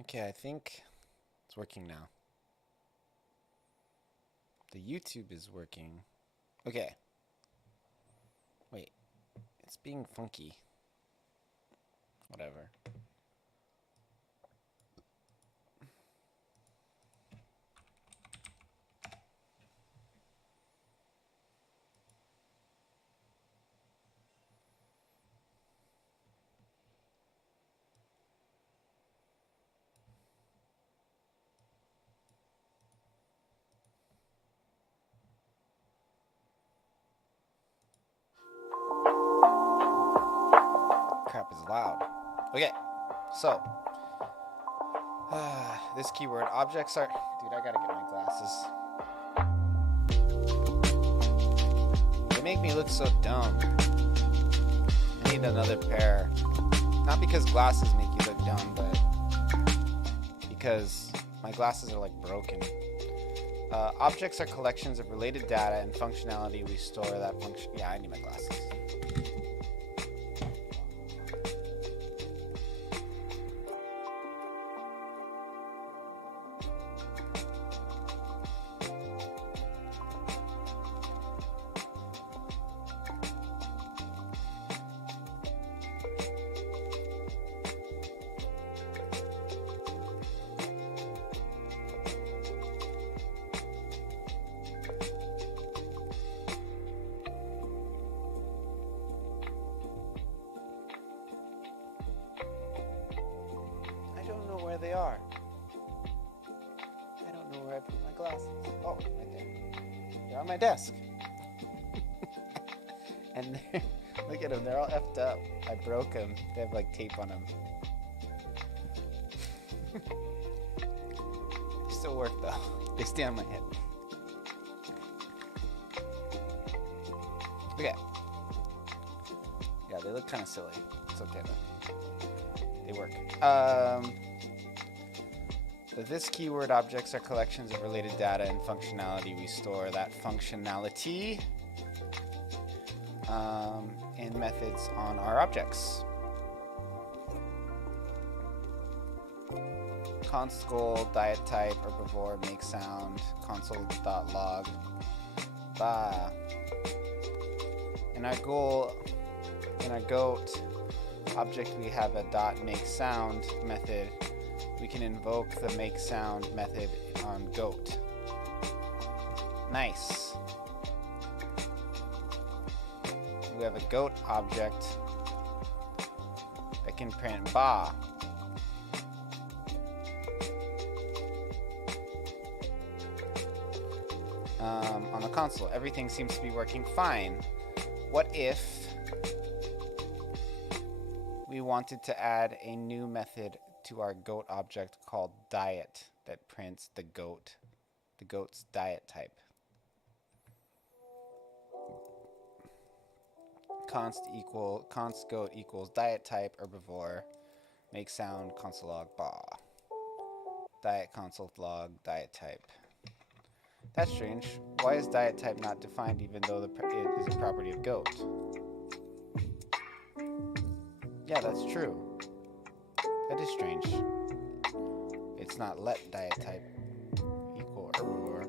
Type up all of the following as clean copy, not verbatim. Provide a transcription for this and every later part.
Okay, I think it's working now. The YouTube is working. Okay. Wait, it's being funky. Whatever. Crap is loud. Okay, so this keyword objects are. Dude, I gotta get my glasses. They make me look so dumb. I need another pair. Not because glasses make you look dumb, but because my glasses are like broken. Objects are collections of related data and functionality we store that function. Yeah, I need my glasses. Where they are. I don't know where I put my glasses. Oh, right there. They're on my desk. And look at them, they're all effed up. I broke them. They have like tape on them. They still work though. They stay on my head. Okay. Yeah, they look kind of silly. It's okay though. They work. This keyword objects are collections of related data and functionality we store that functionality and methods on our objects. Const goal, diet type, herbivore, make sound, console.log. Bah. In our goal, in our goat object, we have a dot make sound method. We can invoke the make sound method on goat. Nice. We have a goat object that can print ba. On the console, everything seems to be working fine. What if we wanted to add a new method to our goat object called diet that prints the goat's diet type? Const goat equals diet type herbivore, make sound console log ba. Diet console log diet type. That's strange. Why is diet type not defined even though it is a property of goat? Yeah, that's true. That is strange. It's not let diet type equal herbivore.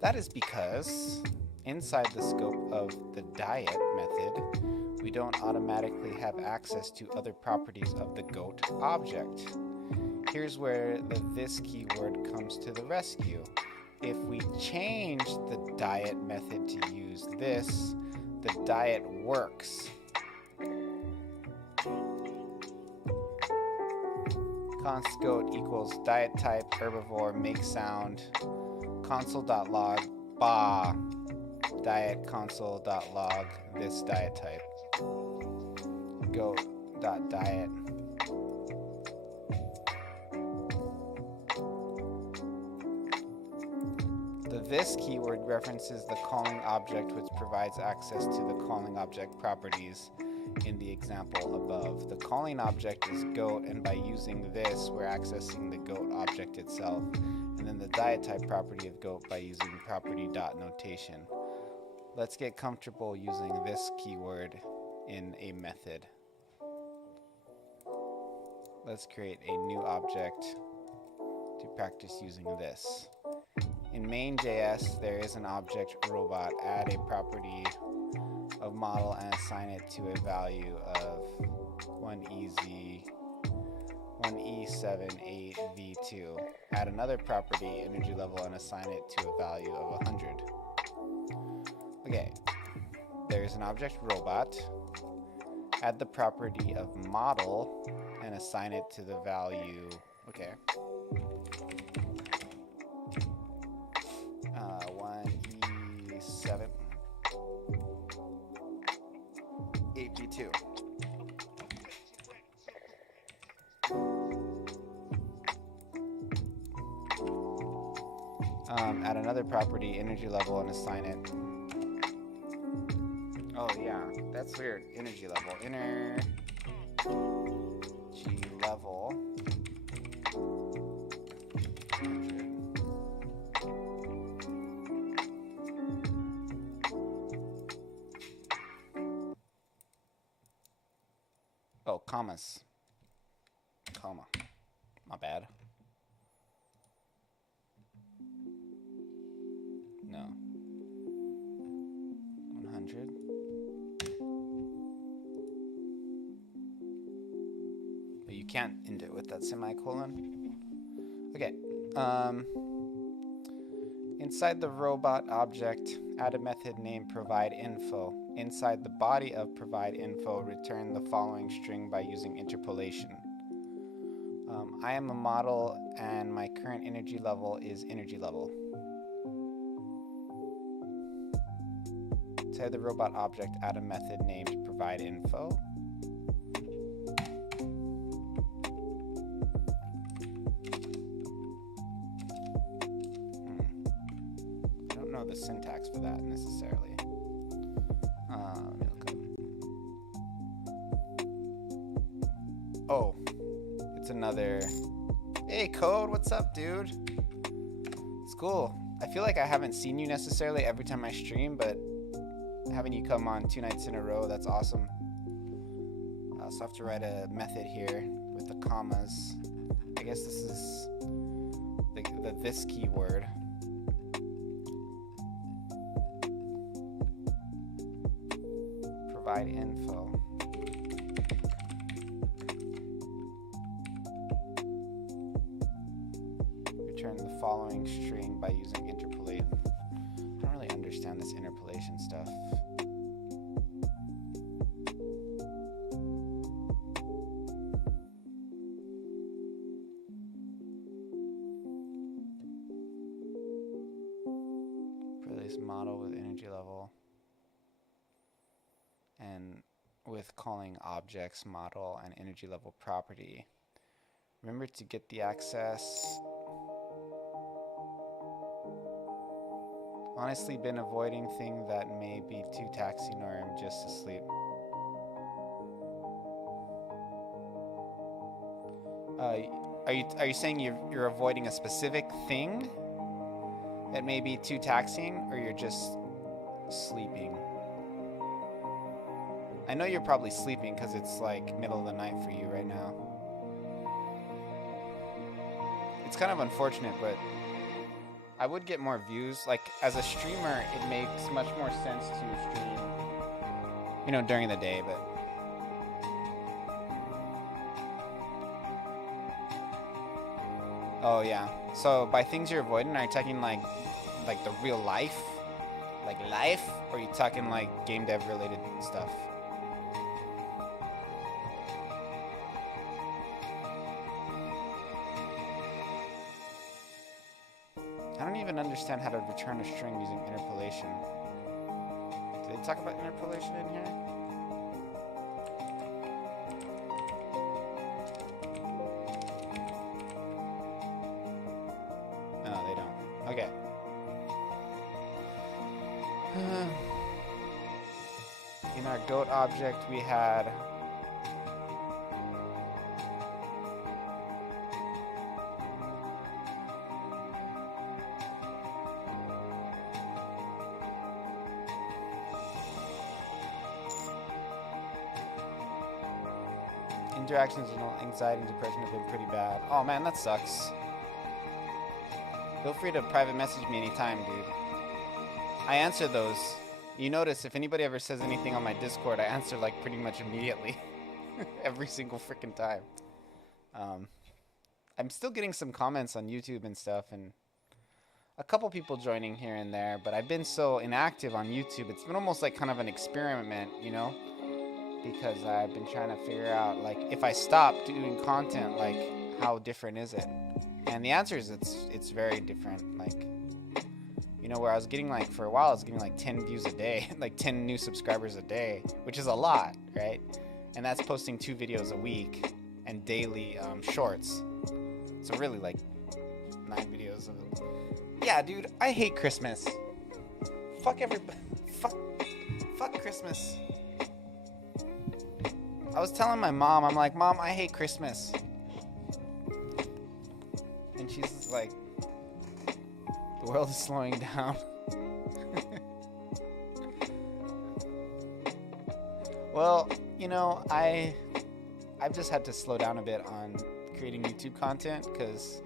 That is because inside the scope of the diet method, we don't automatically have access to other properties of the goat object. Here's where the this keyword comes to the rescue. If we change the diet method to use this, the diet works. Const goat equals diet type herbivore make sound console.log ba diet console.log this diet type goat.diet. The this keyword references the calling object, which provides access to the calling object properties in the example above. The calling object is goat, and by using this, we're accessing the goat object itself, and then the diet type property of goat by using property dot notation. Let's get comfortable using this keyword in a method. let's create a new object to practice using this. In main.js, there is an object robot. Add a property of model and assign it to a value of 1EZ 1E78V2. Add another property, energy level, and assign it to a value of 100. Okay, there's an object robot. Add the property of model and assign it to the value. Okay. 1E7 8V2. Add another property, energy level, and assign it. Oh yeah, that's weird. Energy level. Energy level. 100. Oh, commas. Comma. My bad. No. 100. But you can't end it with that semicolon. Okay. Inside the robot object, add a method named provideInfo. Inside the body of provideInfo, return the following string by using interpolation. I am a model and my current energy level is energy level. Inside the robot object, add a method named provideInfo. I don't know the syntax for that necessarily. Let me look up. Oh, it's another. Hey, Code, what's up, dude? It's cool. I feel like I haven't seen you necessarily every time I stream, but having you come on 2 nights in a row, that's awesome. I also have to write a method here with the commas. I guess this is the this keyword. provideInfo. Return the following string by using interpolate. I don't really understand this interpolation stuff. Replace model with energy level. And with calling objects model and energy level property. Remember to get the access. Honestly, been avoiding things that may be too taxing or I'm just asleep. Are you saying you're avoiding a specific thing that may be too taxing, or you're just sleeping? I know you're probably sleeping because it's like middle of the night for you right now. It's kind of unfortunate, but I would get more views. Like, as a streamer, it makes much more sense to stream, you know, during the day, but... Oh, yeah. So, by things you're avoiding, are you talking like the real life? Like life? Or are you talking like game dev related stuff? I don't even understand how to return a string using interpolation. Did they talk about interpolation in here? No, they don't. Okay. In our goat object, we had Interactions and anxiety and depression have been pretty bad. Oh man, that sucks. Feel free to private message me anytime, dude. I answer those. You notice if anybody ever says anything on my Discord, I answer like pretty much immediately. Every single freaking time. I'm still getting some comments on YouTube and stuff, and a couple people joining here and there, but I've been so inactive on YouTube. It's been almost like kind of an experiment, you know? Because I've been trying to figure out, like, if I stop doing content, like, how different is it? And the answer is it's very different. Like, you know, where I was getting, like, for a while, I was getting, like, 10 views a day, like 10 new subscribers a day, which is a lot, right? And that's posting 2 videos a week and daily shorts. So really, like, 9 videos of it. Yeah, dude, I hate Christmas. Fuck everybody. Fuck Christmas. I was telling my mom, I'm like, Mom, I hate Christmas. And she's just like, the world is slowing down. Well, you know, I've just had to slow down a bit on creating YouTube content because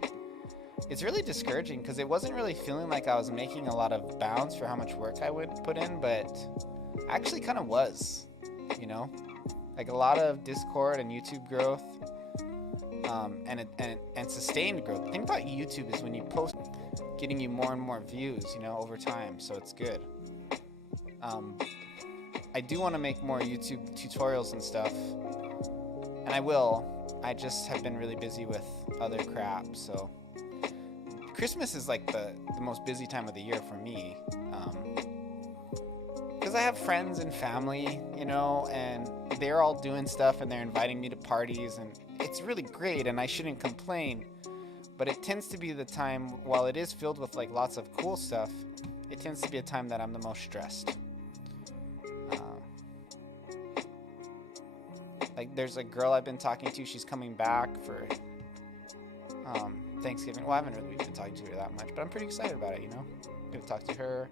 it's really discouraging, because it wasn't really feeling like I was making a lot of bounds for how much work I would put in, but I actually kind of was, you know? Like a lot of Discord and YouTube growth, and sustained growth. The thing about YouTube is when you post, getting you more and more views, you know, over time. So it's good. I do want to make more YouTube tutorials and stuff, and I will. I just have been really busy with other crap. So Christmas is like the most busy time of the year for me, because I have friends and family, you know, and they're all doing stuff and they're inviting me to parties, and it's really great and I shouldn't complain, but it tends to be the time, while it is filled with like lots of cool stuff, it tends to be a time that I'm the most stressed. Like there's a girl I've been talking to, she's coming back for Thanksgiving. Well, I haven't really been talking to her that much, but I'm pretty excited about it, you know? I'm gonna talk to her,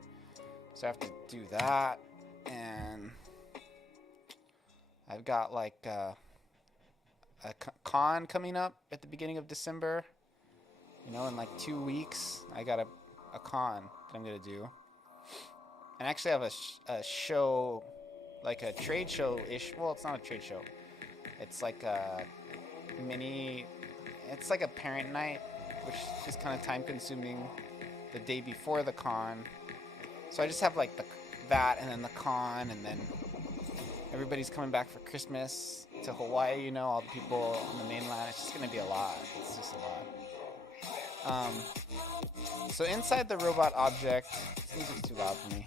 so I have to do that, and I've got like a con coming up at the beginning of December. You know, in like 2 weeks, I got a con that I'm gonna do. And actually I have a show, like a trade show-ish. Well, it's not a trade show. It's like a it's like a parent night, which is kind of time-consuming the day before the con. So I just have like that and then the con, and then everybody's coming back for Christmas to Hawaii, you know, all the people on the mainland. It's just going to be a lot. It's just a lot. So inside the robot object, this music's too loud for me.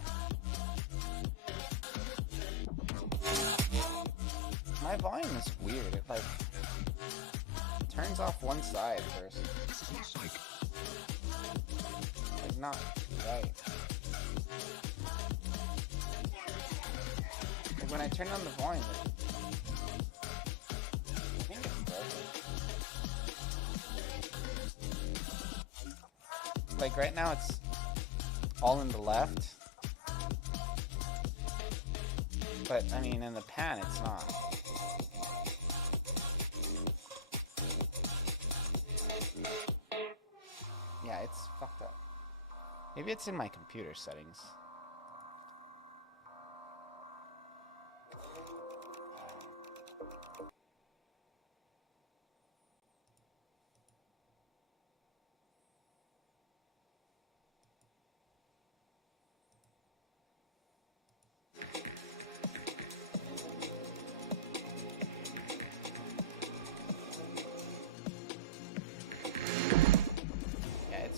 My volume is weird. It like turns off one side first. Like not right. Like when I turn on the volume, I think it's broken. Like right now it's all in the left. But I mean in the pan it's not. Yeah, it's fucked up. Maybe it's in my computer settings.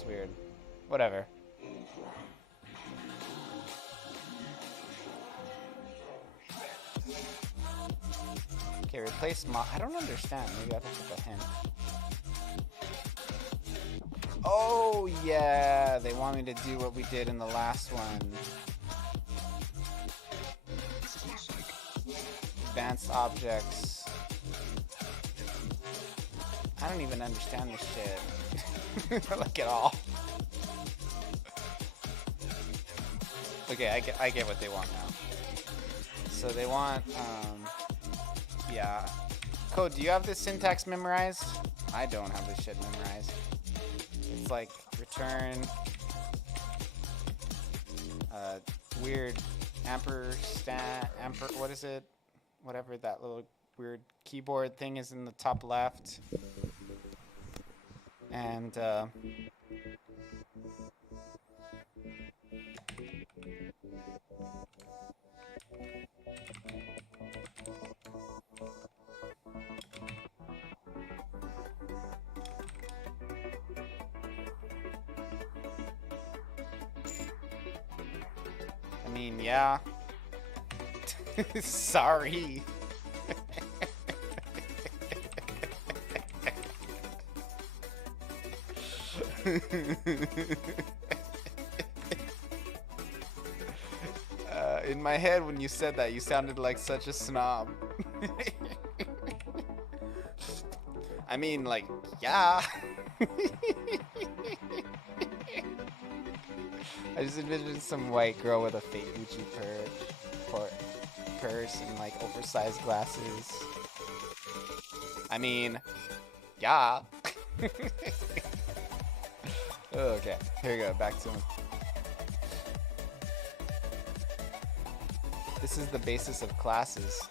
Weird. Whatever. Okay, replace I don't understand. Maybe I have to put a hint. Oh, yeah. They want me to do what we did in the last one. Advanced objects. I don't even understand this shit. Like at all. Okay, I get what they want now. So they want, yeah, Code, do you have this syntax memorized? I don't have this shit memorized. It's like return weird what is it? Whatever that little weird keyboard thing is in the top left. And I mean, yeah. Sorry. In my head, when you said that, you sounded like such a snob. I mean, like, yeah. I just envisioned some white girl with a fake Gucci purse and like oversized glasses. I mean, yeah. Okay, here we go. Back to him. This is the basis of classes.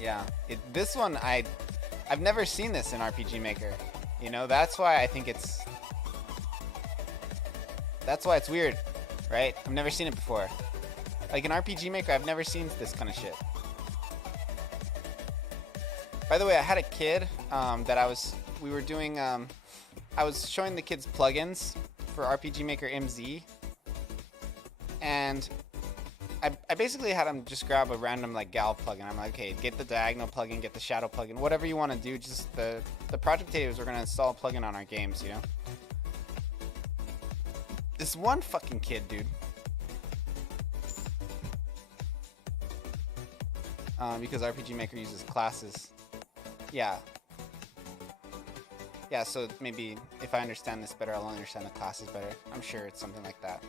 Yeah, this one I've never seen this in RPG Maker. You know, that's why I think that's why it's weird, right? I've never seen it before. Like in RPG Maker, I've never seen this kind of shit. By the way, I had a kid we were doing. I was showing the kids plugins for RPG Maker MZ, and I basically had him just grab a random like gal plugin. I'm like, okay, get the diagonal plugin, get the shadow plugin, whatever you want to do. Just the project today was we're gonna install a plugin on our games, you know. This one fucking kid, dude. Because RPG Maker uses classes. Yeah. Yeah, so maybe if I understand this better, I'll understand the classes better. I'm sure it's something like that.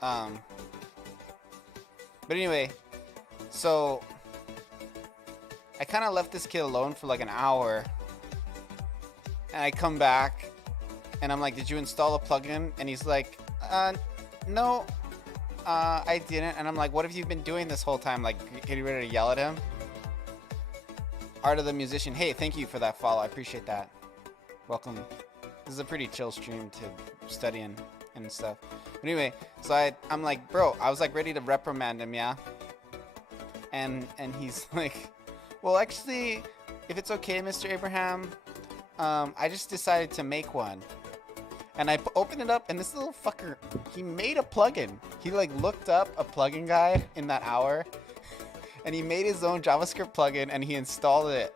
But anyway, so I kind of left this kid alone for like an hour. And I come back and I'm like, did you install a plugin? And he's like, no, I didn't. And I'm like, what have you been doing this whole time? Like, getting ready to yell at him? Art of the Musician. Hey, thank you for that follow. I appreciate that. Welcome. This is a pretty chill stream to study and stuff. But anyway, so I'm like, bro, I was like ready to reprimand him, yeah? And he's like, well, actually, if it's okay, Mr. Abraham, I just decided to make one. And I opened it up, and this little fucker, he made a plugin. He like looked up a plugin guide in that hour, and he made his own JavaScript plugin, and he installed it.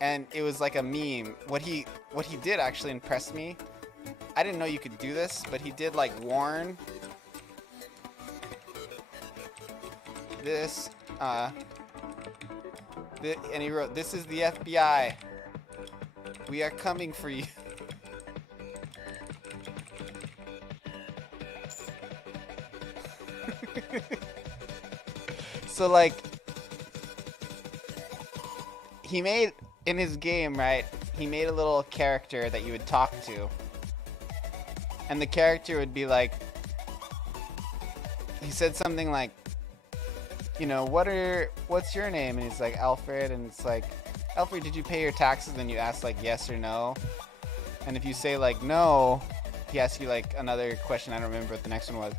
And it was like a meme. What he did actually impressed me. I didn't know you could do this, but he did like warn this, and he wrote, "This is the FBI. We are coming for you." So like, he made in his game, right? He made a little character that you would talk to. And the character would be like, he said something like, you know, what's your name? And he's like, Alfred. And it's like, Alfred, did you pay your taxes? And you ask like yes or no. And if you say like no, he asks you like another question. I don't remember what the next one was.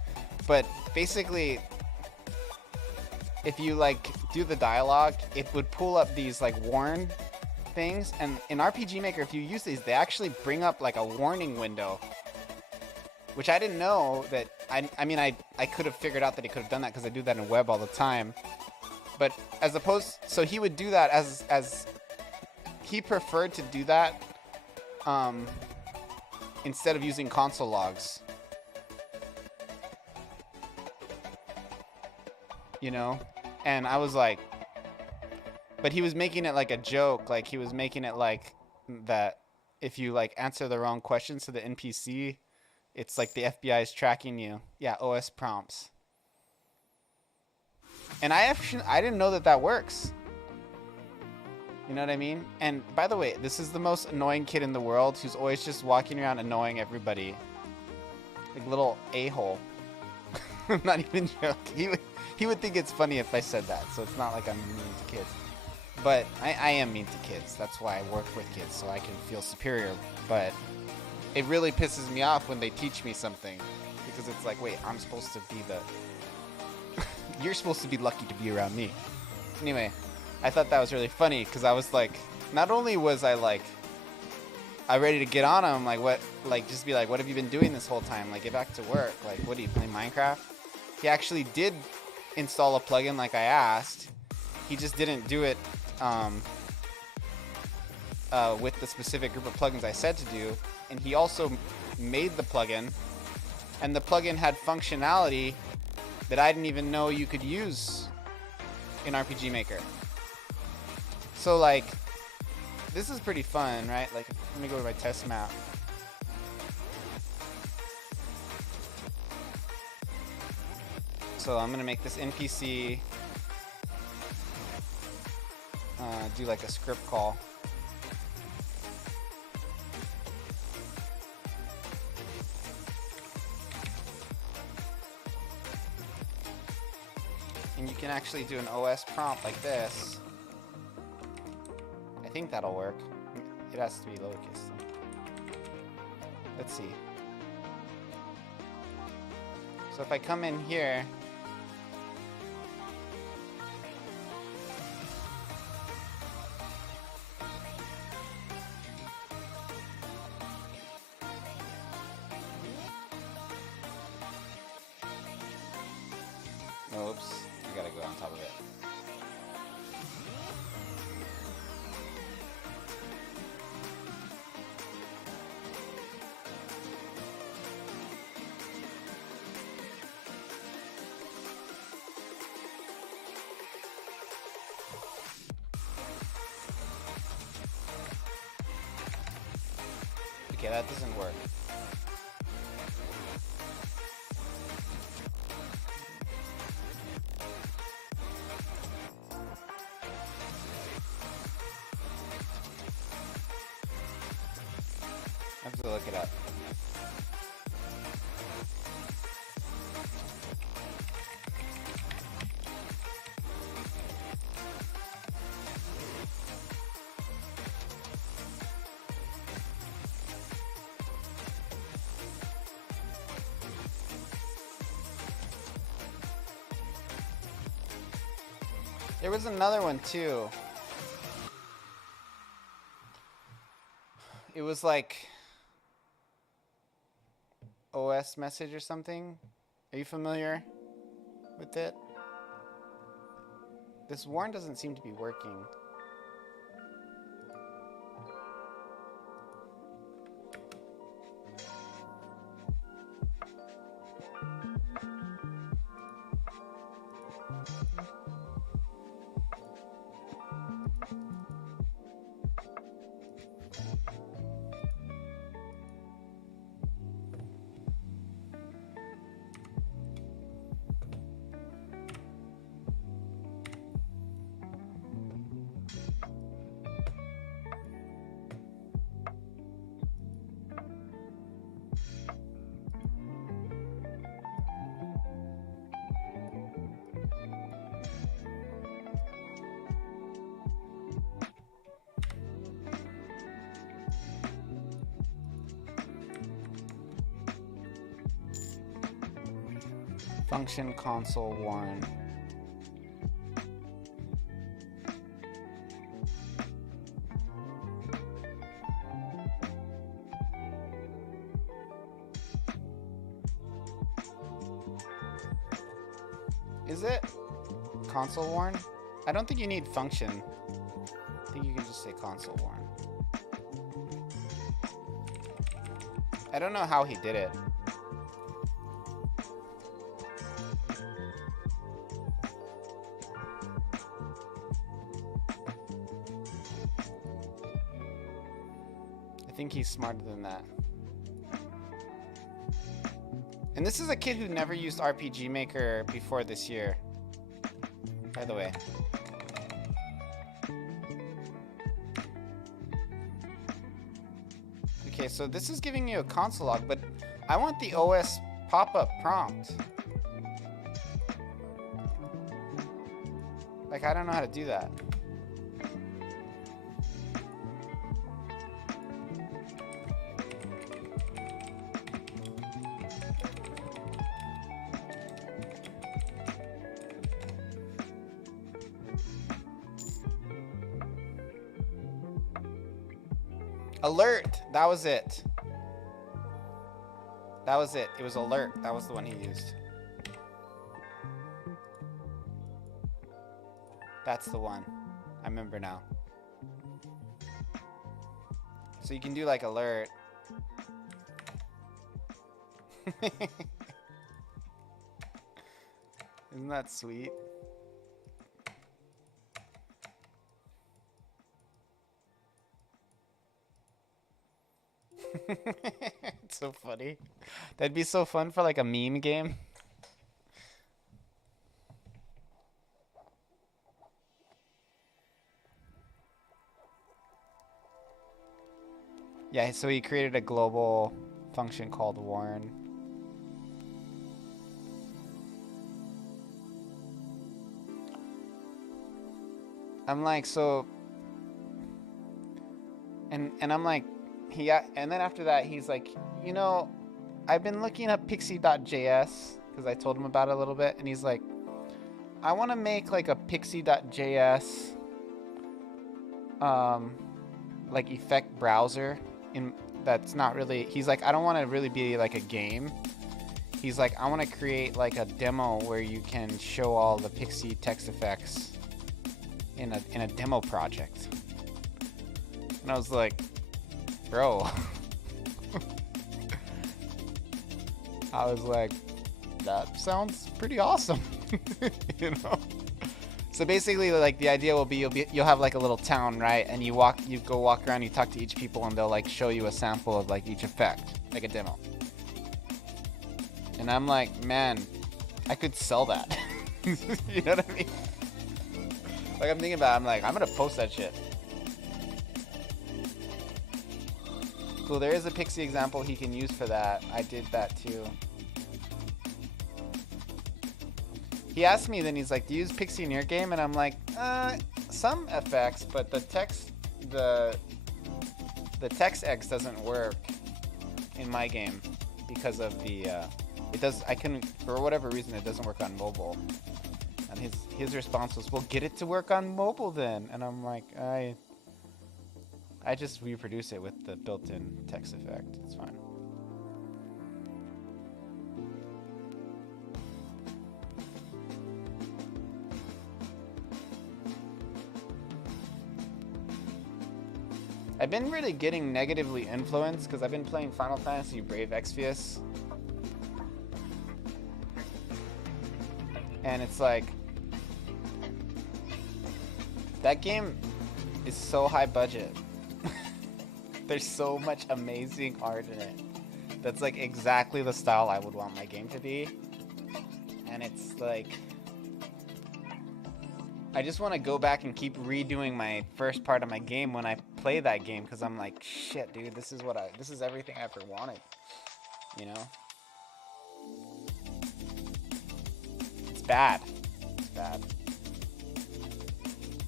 But basically, if you like do the dialogue, it would pull up these like warn things. And in RPG Maker, if you use these, they actually bring up like a warning window. Which I didn't know that, I mean, I could have figured out that he could have done that because I do that in web all the time. But as opposed, so he would do that as he preferred to do that instead of using console logs. You know? And I was like, but he was making it like a joke. Like he was making it like that if you like answer the wrong questions to the NPC, it's like the FBI is tracking you. Yeah, OS prompts. And I didn't know that that works. You know what I mean? And by the way, this is the most annoying kid in the world who's always just walking around annoying everybody. Like little a-hole. I'm not even joking. He would think it's funny if I said that, so it's not like I'm mean to kids. But I am mean to kids. That's why I work with kids, so I can feel superior. But it really pisses me off when they teach me something. Because it's like, wait, I'm supposed to be the... You're supposed to be lucky to be around me. Anyway, I thought that was really funny because I was like, not only was I like, I ready to get on him, like what, like just be like, what have you been doing this whole time? Like get back to work. Like what are you playing Minecraft? He actually did install a plugin like I asked. He just didn't do it with the specific group of plugins I said to do. And he also made the plugin, and the plugin had functionality that I didn't even know you could use in RPG Maker. So like, this is pretty fun, right? Like, let me go to my test map. So I'm gonna make this NPC do like a script call. And you can actually do an OS prompt like this. I think that'll work. It has to be lowercase though. Let's see. So if I come in here, oops, I gotta go on top of it. Okay, that doesn't work. I have to look it up. There was another one too. It was like OS message or something. Are you familiar with it? This warn doesn't seem to be working. Function console warn. Is it console warn? I don't think you need function. I think you can just say console warn. I don't know how he did it. I think he's smarter than that. And this is a kid who never used RPG Maker before this year. By the way. Okay, so this is giving you a console log, but I want the OS pop-up prompt. Like, I don't know how to do that. Alert! That was it. That was it. It was alert. That was the one he used. That's the one. I remember now. So you can do like alert. Isn't that sweet? It's so funny. That'd be so fun for like a meme game. Yeah, so he created a global function called warn. I'm like, so, and I'm like, and then after that, he's like, you know, I've been looking up pixie.js because I told him about it a little bit, and he's like, I want to make like a pixie.js, like effect browser that's not really, he's like, I don't want to really be like a game. He's like, I want to create like a demo where you can show all the pixie text effects in a demo project. And I was like, bro. I was like, that sounds pretty awesome. You know? So basically, like, the idea will be you'll have like a little town, right? And you go walk around, you talk to each people, and they'll like show you a sample of like each effect, like a demo. And I'm like, man, I could sell that. You know what I mean? Like, I'm thinking about it, I'm like, I'm gonna post that shit. Cool, there is a pixie example he can use for that. I did that too. He asked me, then he's like, do you use pixie in your game? And I'm like, some effects, but the text X doesn't work in my game because of the for whatever reason it doesn't work on mobile. And his response was, well, get it to work on mobile then. And I'm like, I just reproduce it with the built-in text effect. It's fine. I've been really getting negatively influenced because I've been playing Final Fantasy Brave Exvius. And it's like, that game is so high budget. There's so much amazing art in it. That's like exactly the style I would want my game to be. And it's like, I just want to go back and keep redoing my first part of my game when I play that game, because I'm like, shit, dude, this is everything I ever wanted. You know? It's bad. It's bad.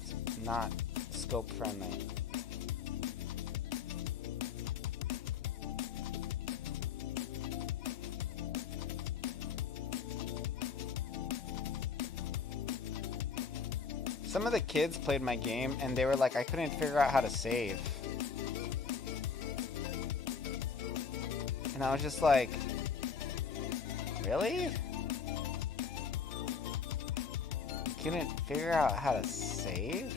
It's not scope friendly. Some of the kids played my game and they were like, I couldn't figure out how to save. And I was just like, really? Couldn't figure out how to save?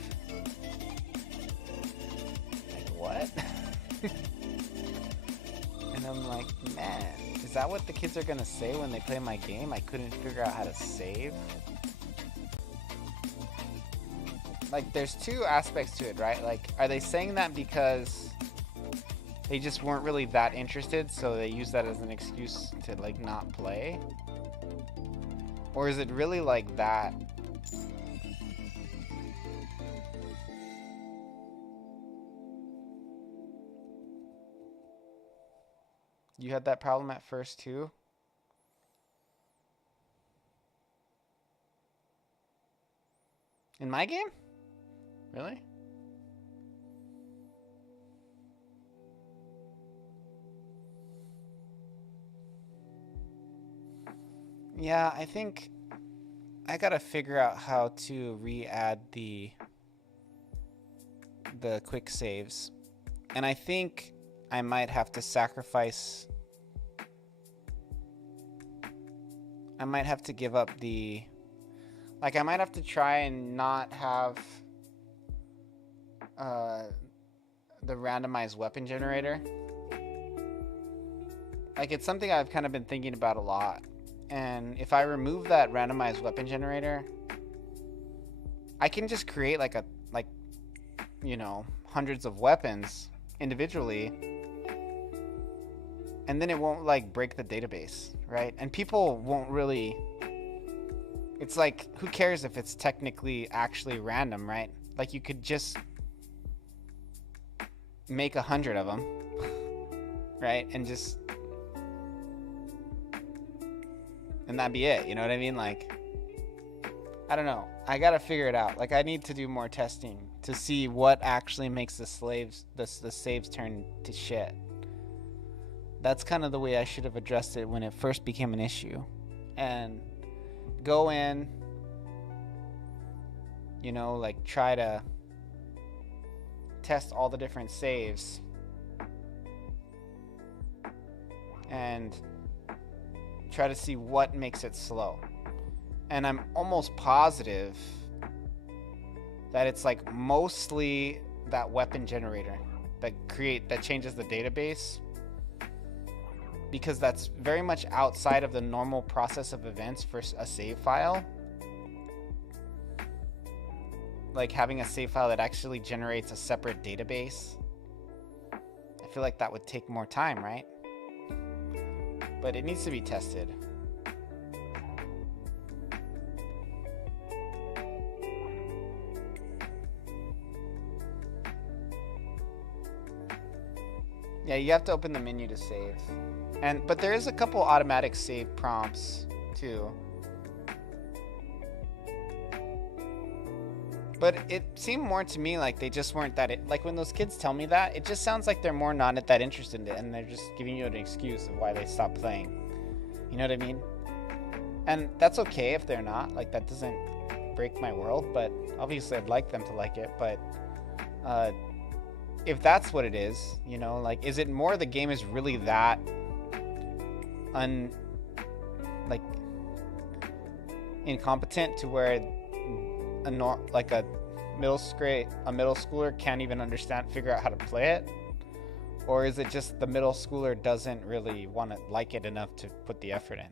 Like, what? And I'm like, man, is that what the kids are gonna say when they play my game? I couldn't figure out how to save? Like, there's two aspects to it, right? Like, are they saying that because they just weren't really that interested, so they use that as an excuse to, like, not play? Or is it really like that? You had that problem at first too? In my game? Really? Yeah, I think I gotta figure out how to re-add the quick saves. And I think I might have to sacrifice... I might have to give up the... Like, I might have to try and not have the randomized weapon generator. Like, it's something I've kind of been thinking about a lot. And if I remove that randomized weapon generator, I can just create like you know, hundreds of weapons individually, and then it won't like break the database, right? And people won't really... It's like, who cares if it's technically actually random, right? Like, you could just make 100 of them, right? And just... And that'd be it, you know what I mean? Like, I don't know. I gotta figure it out. Like, I need to do more testing to see what actually makes the saves turn to shit. That's kind of the way I should have addressed it when it first became an issue. And go in, you know, like, try to test all the different saves and try to see what makes it slow. And I'm almost positive that it's like mostly that weapon generator that changes the database, because that's very much outside of the normal process of events for a save file. Like, having a save file that actually generates a separate database, I feel like that would take more time, right? But it needs to be tested. Yeah, you have to open the menu to save. But there is a couple automatic save prompts too. But it seemed more to me like they just weren't like, when those kids tell me that, it just sounds like they're more not that interested in it, and they're just giving you an excuse of why they stopped playing. You know what I mean? And that's okay if they're not. Like, that doesn't break my world, but obviously I'd like them to like it. But if that's what it is, you know, like, is it more the game is really that incompetent to where a middle schooler can't even figure out how to play it? Or is it just the middle schooler doesn't really want to like it enough to put the effort in?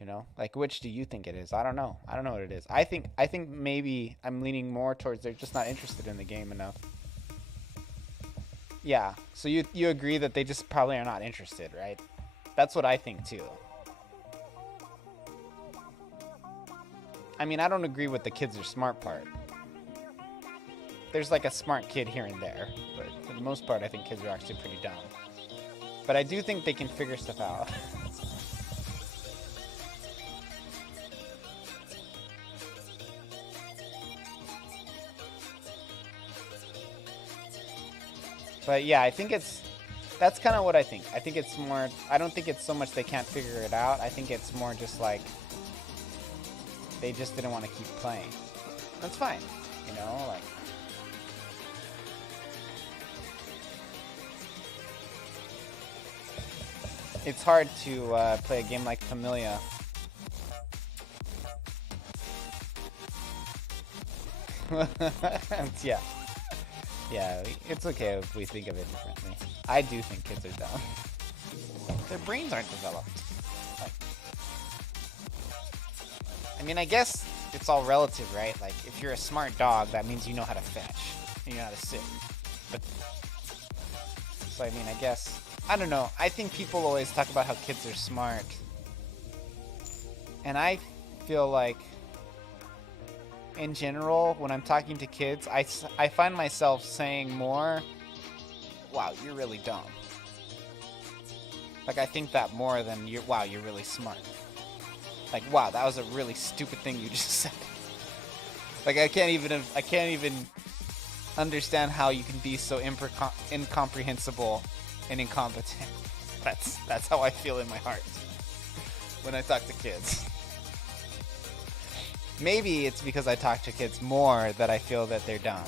You know, like, which do you think it is? I don't know what it is. I think maybe I'm leaning more towards they're just not interested in the game enough. Yeah, so you agree that they just probably are not interested, right? That's what I think too. I mean, I don't agree with the kids are smart part. There's like a smart kid here and there, but for the most part, I think kids are actually pretty dumb. But I do think they can figure stuff out. But yeah, I think that's kind of what I think. I think it's more, I don't think it's so much they can't figure it out. I think it's more just like they just didn't want to keep playing. That's fine, you know, like. It's hard to play a game like Familia. Yeah. Yeah, it's okay if we think of it differently. I do think kids are dumb. Their brains aren't developed. Like, I mean, I guess it's all relative, right? Like, if you're a smart dog, that means you know how to fetch. And you know how to sit. But, so, I mean, I guess, I don't know. I think people always talk about how kids are smart. And I feel like, in general, when I'm talking to kids, I find myself saying more, wow, you're really dumb. Like, I think that more than wow, you're really smart. Like, wow, that was a really stupid thing you just said. Like, I can't even understand how you can be so incomprehensible and incompetent. That's how I feel in my heart when I talk to kids. Maybe it's because I talk to kids more that I feel that they're dumb.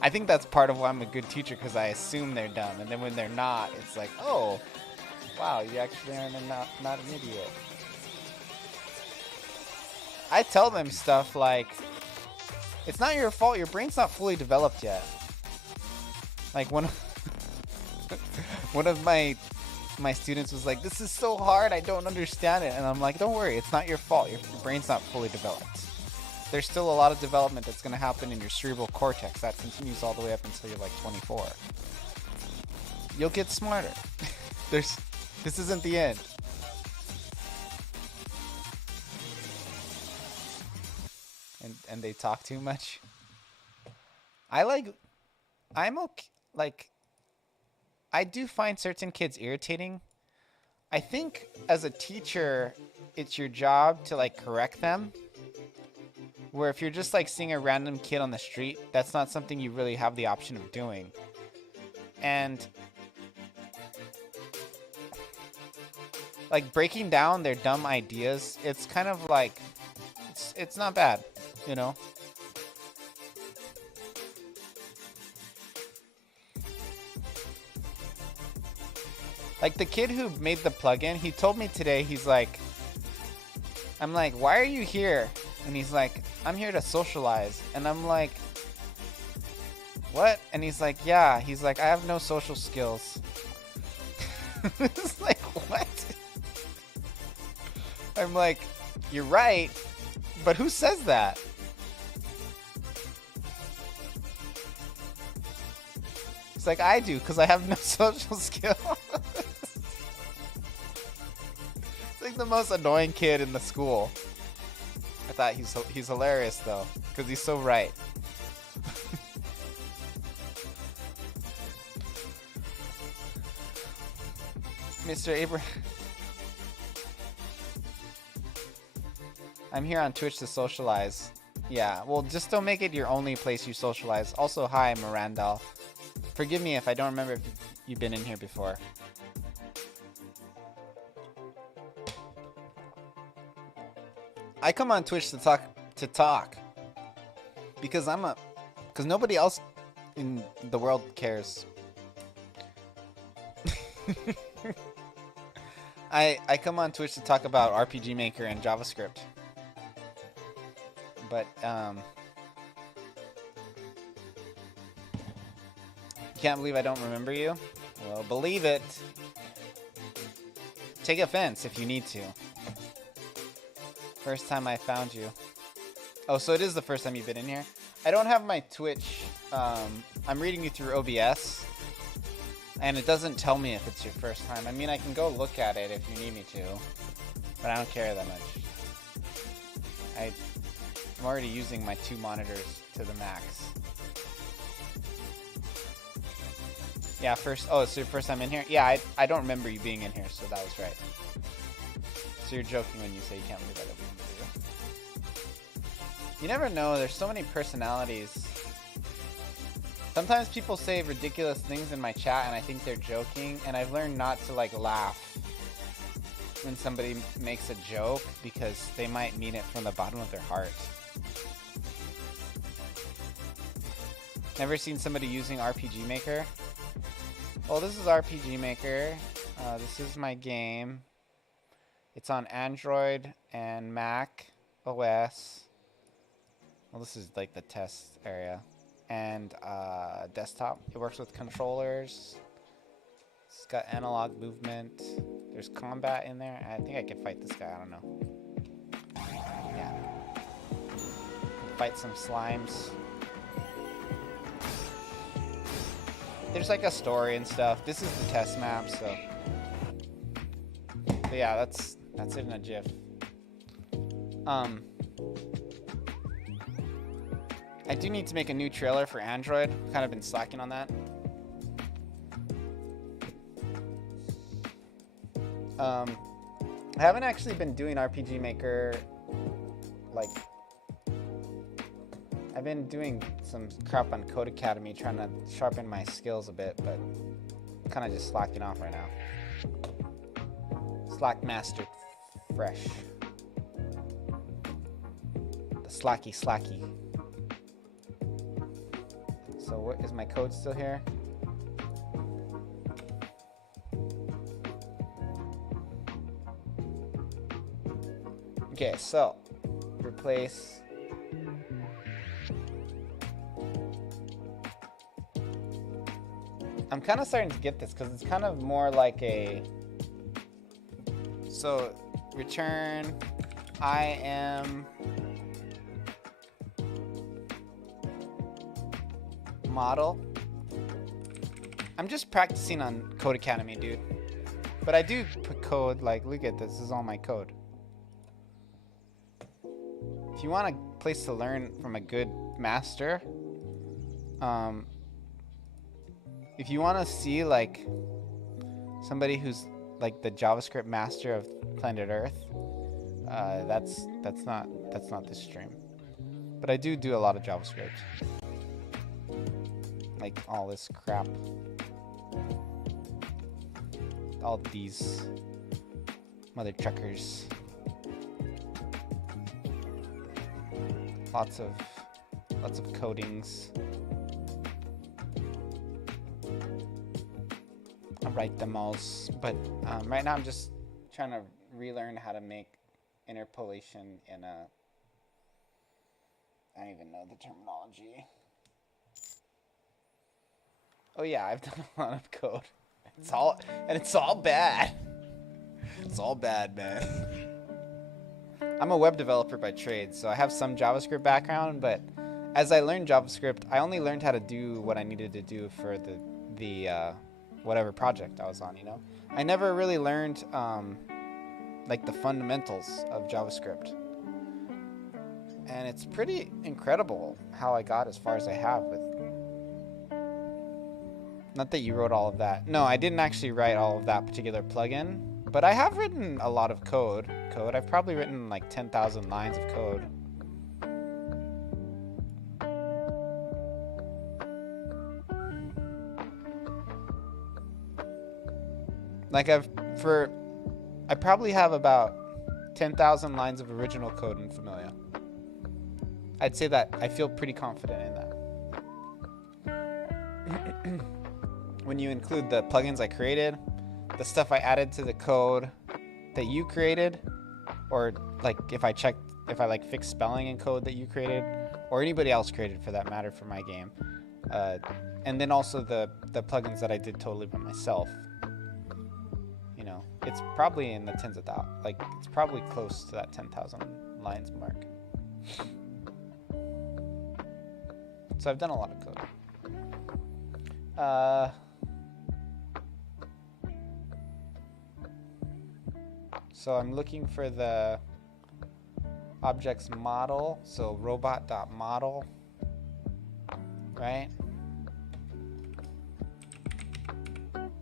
I think that's part of why I'm a good teacher, because I assume they're dumb, and then when they're not, it's like, oh, wow, you actually are not an idiot. I tell them stuff like, it's not your fault, your brain's not fully developed yet. Like, one of my students was like, this is so hard, I don't understand it. And I'm like, don't worry, it's not your fault, your brain's not fully developed. There's still a lot of development that's going to happen in your cerebral cortex. That continues all the way up until you're like 24. You'll get smarter. This isn't the end. And they talk too much. I'm okay. Like, I do find certain kids irritating. I think as a teacher, it's your job to like correct them. Where if you're just like seeing a random kid on the street, that's not something you really have the option of doing. And like breaking down their dumb ideas, it's kind of like, it's not bad, you know? Like the kid who made the plugin, he told me today, he's like, I'm like, why are you here? And he's like, I'm here to socialize. And I'm like, what? And he's like, yeah. He's like, I have no social skills. It's like, what? I'm like, you're right, but who says that? It's like, I do, because I have no social skills. It's like the most annoying kid in the school. I thought he's hilarious though, because he's so right. Mr. Abraham. I'm here on Twitch to socialize. Yeah, well, just don't make it your only place you socialize. Also, hi, Mirandal. Forgive me if I don't remember if you've been in here before. I come on Twitch to talk. Because because nobody else in the world cares. I come on Twitch to talk about RPG Maker and JavaScript. But can't believe I don't remember you? Well, believe it. Take offense if you need to. First time I found you. Oh, so it is the first time you've been in here? I don't have my Twitch. I'm reading you through OBS. And it doesn't tell me if it's your first time. I mean, I can go look at it if you need me to. But I don't care that much. I'm already using my 2 monitors to the max. Yeah, oh, it's your first time in here? Yeah, I don't remember you being in here, so that was right. So you're joking when you say you can't believe I don't remember you. You never know, there's so many personalities. Sometimes people say ridiculous things in my chat and I think they're joking, and I've learned not to like laugh when somebody makes a joke because they might mean it from the bottom of their heart. Never seen somebody using RPG Maker? Well, this is RPG Maker. This is my game. It's on Android and Mac OS. Well, this is like the test area. And desktop. It works with controllers. It's got analog movement. There's combat in there. I think I can fight this guy. I don't know. Yeah. Fight some slimes. There's like a story and stuff. This is the test map, so. But yeah, that's it in a GIF. I do need to make a new trailer for Android. Kind of been slacking on that. I haven't actually been doing RPG Maker, like, I've been doing some crap on Code Academy, trying to sharpen my skills a bit, but kind of just slacking off right now. Slack mastered fresh. The slacky. So what is my code still here? Okay, so replace I'm kind of starting to get this because it's kind of more like a, so return I am model. I'm just practicing on Code Academy, dude. But I do put code, like, look at this. This is all my code. If you want a place to learn from a good master, if you want to see like somebody who's like the JavaScript master of planet Earth, that's not this stream. But I do a lot of JavaScript, like all this crap, all these mother truckers. Lots of codings. I write them all, but right now I'm just trying to relearn how to make interpolation in a, I don't even know the terminology. Oh yeah, I've done a lot of code. It's all bad. It's all bad, man. I'm a web developer by trade, so I have some JavaScript background, but as I learned JavaScript, I only learned how to do what I needed to do for the whatever project I was on, you know? I never really learned like the fundamentals of JavaScript. And it's pretty incredible how I got as far as I have with, not that you wrote all of that. No, I didn't actually write all of that particular plugin, but I have written a lot of code. I've probably written like 10,000 lines of code. Like I probably have about 10,000 lines of original code in Familia. I'd say that I feel pretty confident in that. When you include the plugins I created, the stuff I added to the code that you created, or like if I like fixed spelling in code that you created, or anybody else created for that matter for my game, and then also the plugins that I did totally by myself. You know, it's probably in the tens of thousands. Like it's probably close to that 10,000 lines mark. So I've done a lot of code. So I'm looking for the objects model. So robot.model, right?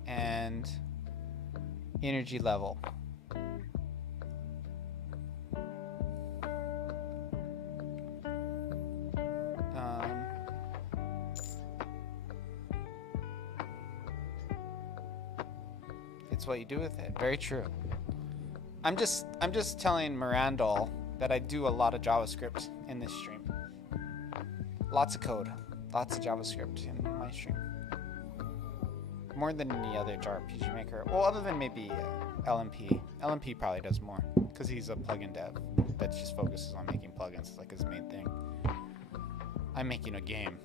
And energy level. It's what you do with it. Very true. I'm just telling Mirandol that I do a lot of JavaScript in this stream. Lots of code, lots of JavaScript in my stream. More than any other RPG maker. Well, other than maybe LMP. LMP probably does more because he's a plugin dev that just focuses on making plugins. It's like his main thing. I'm making a game.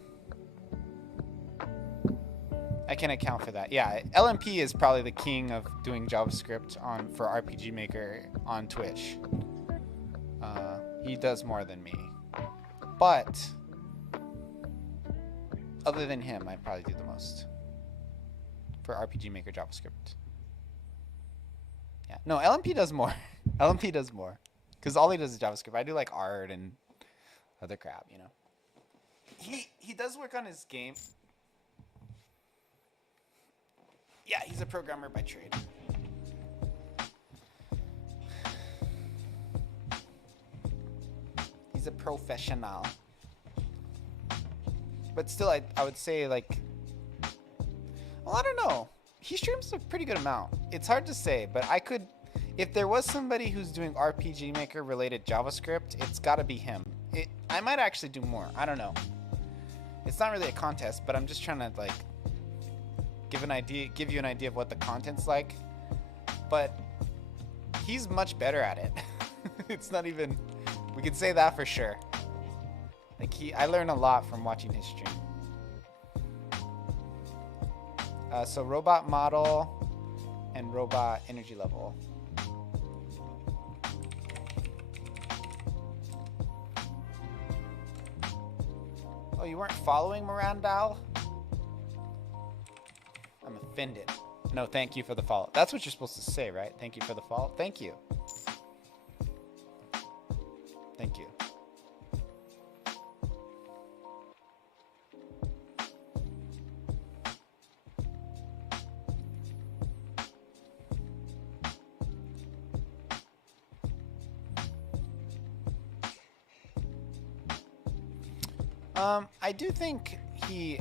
I can account for that. Yeah, LMP is probably the king of doing JavaScript for RPG Maker on Twitch. He does more than me. But other than him, I probably do the most for RPG Maker JavaScript. Yeah, no, LMP does more. LMP does more because all he does is JavaScript. I do like art and other crap, you know. He does work on his game. Yeah, he's a programmer by trade. He's a professional. But still, I would say, like, well, I don't know. He streams a pretty good amount. It's hard to say, but I could, if there was somebody who's doing RPG Maker related JavaScript, it's got to be him. I might actually do more. I don't know. It's not really a contest, but I'm just trying to, like, give you an idea of what the content's like. But he's much better at it. It's not even, we could say that for sure. Like, I learned a lot from watching his stream. So robot model and robot energy level. Oh, you weren't following Mirandal? I'm offended. No, thank you for the follow. That's what you're supposed to say, right? Thank you for the follow. Thank you. Thank you. I do think he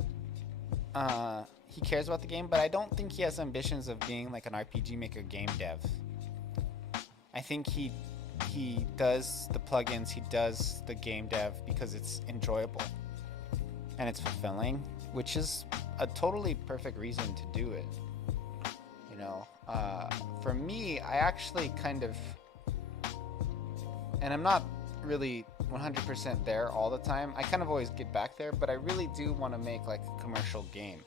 cares about the game, but I don't think he has ambitions of being like an RPG Maker game dev. I think he does the plugins, he does the game dev because it's enjoyable and it's fulfilling, which is a totally perfect reason to do it. You know, for me, I actually kind of, and I'm not really 100% there all the time. I kind of always get back there, but I really do want to make like a commercial game.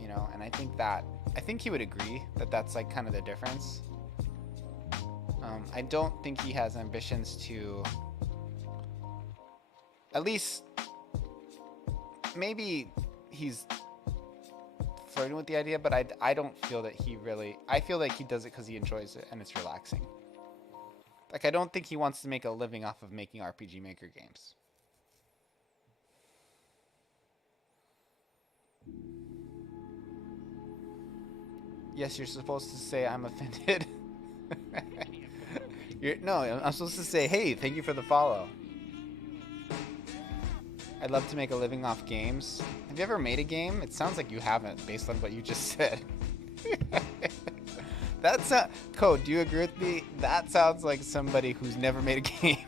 You know, and I think he would agree that that's like kind of the difference. I don't think he has ambitions to, at least maybe he's flirting with the idea, but I don't feel that he really, I feel like he does it because he enjoys it and it's relaxing. Like, I don't think he wants to make a living off of making RPG Maker games. Yes, you're supposed to say I'm offended. No, I'm supposed to say, hey, thank you for the follow. I'd love to make a living off games. Have you ever made a game? It sounds like you haven't, based on what you just said. That's Code, do you agree with me? That sounds like somebody who's never made a game.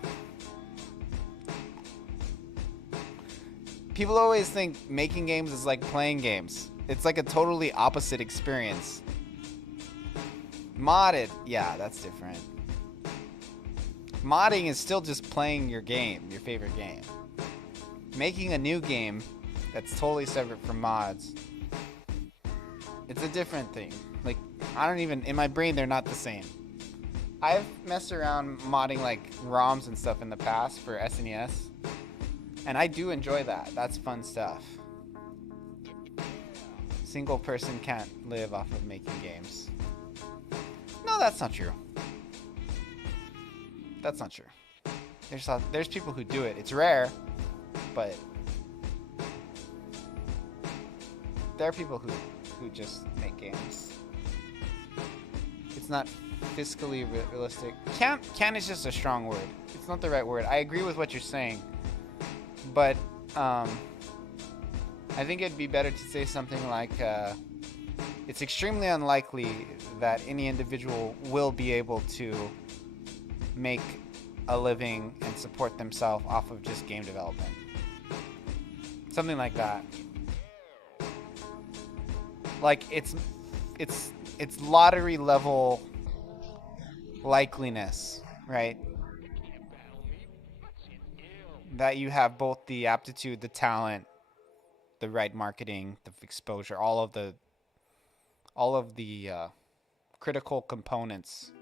People always think making games is like playing games. It's like a totally opposite experience. Modded, yeah, that's different. Modding is still just playing your game, your favorite game. Making a new game that's totally separate from mods, it's a different thing. Like, I don't even, in my brain, they're not the same. I've messed around modding like ROMs and stuff in the past for SNES, and I do enjoy that. That's fun stuff. Single person can't live off of making games. No, that's not true. That's not true. There's people who do it. It's rare, but there are people who just make games. It's not fiscally realistic. Can is just a strong word. It's not the right word. I agree with what you're saying, but I think it'd be better to say something like it's extremely unlikely that any individual will be able to make a living and support themselves off of just game development. Something like that. Like, it's lottery level likeliness, right? That you have both the aptitude, the talent, the right marketing, the exposure, all of the critical components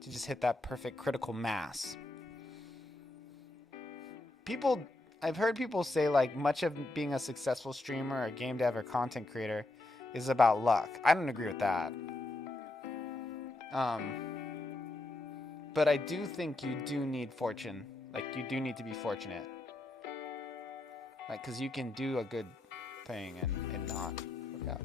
to just hit that perfect critical mass. I've heard people say like much of being a successful streamer or game dev or content creator is about luck. I don't agree with that. But I do think you do need fortune. Like, you do need to be fortunate. Like, because you can do a good thing and not work out.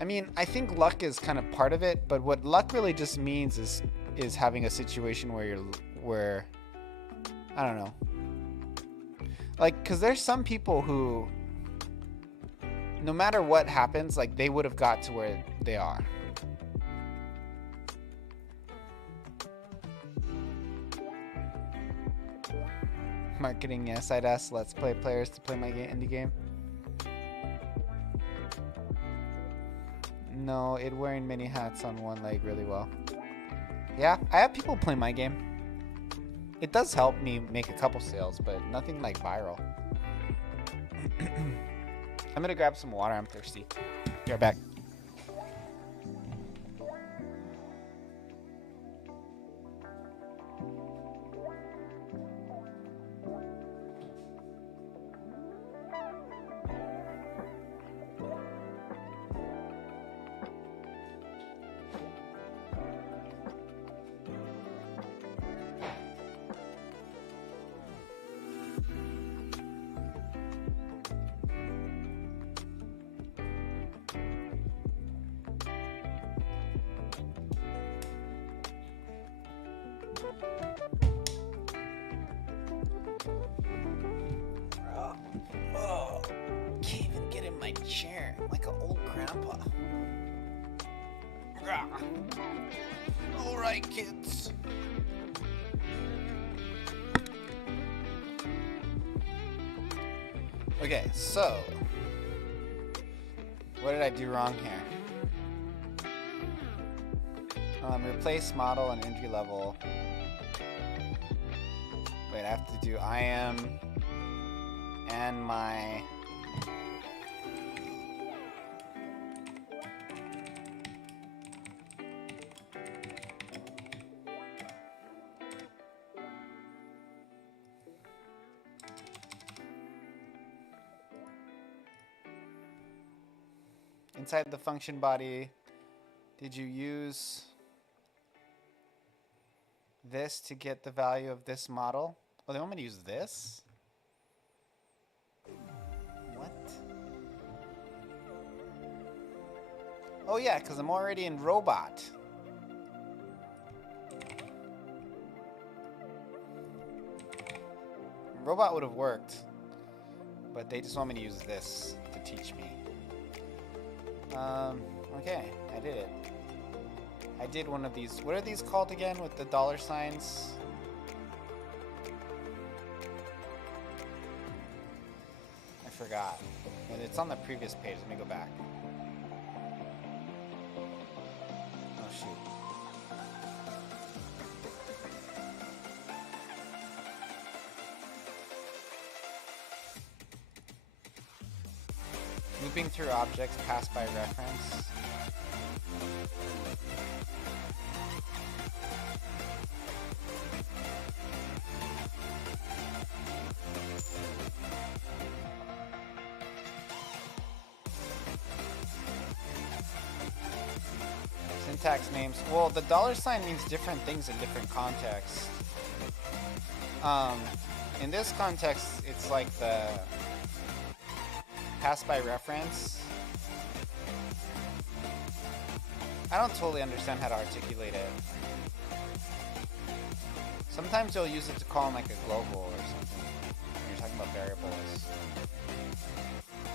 I mean, I think luck is kind of part of it, but what luck really just means is is having a situation where I don't know, like, because there's some people who, no matter what happens, like, they would have got to where they are. Marketing, yes, I'd ask Let's Play players to play my indie game. No, it wearing many hats on one leg really well. Yeah, I have people play my game. It does help me make a couple sales, but nothing like viral. I'm gonna grab some water, I'm thirsty. Be right back. Can't even get in my chair like an old grandpa. All right, kids. Okay, so what did I do wrong here? Replace model and entry level. Wait, I have to do I am and my inside the function body. Did you use this to get the value of this model? Oh, they want me to use this? What? Oh yeah, because I'm already in robot. Robot would have worked, but they just want me to use this to teach me. Okay, I did it. I did one of these. What are these called again with the dollar signs? I forgot. It's on the previous page. Let me go back. Oh, shoot. Looping through objects passed by reference. Syntax names. Well, the dollar sign means different things in different contexts. In this context, it's like the pass by reference. I don't totally understand how to articulate it. Sometimes you'll use it to call in like a global or something when you're talking about variables.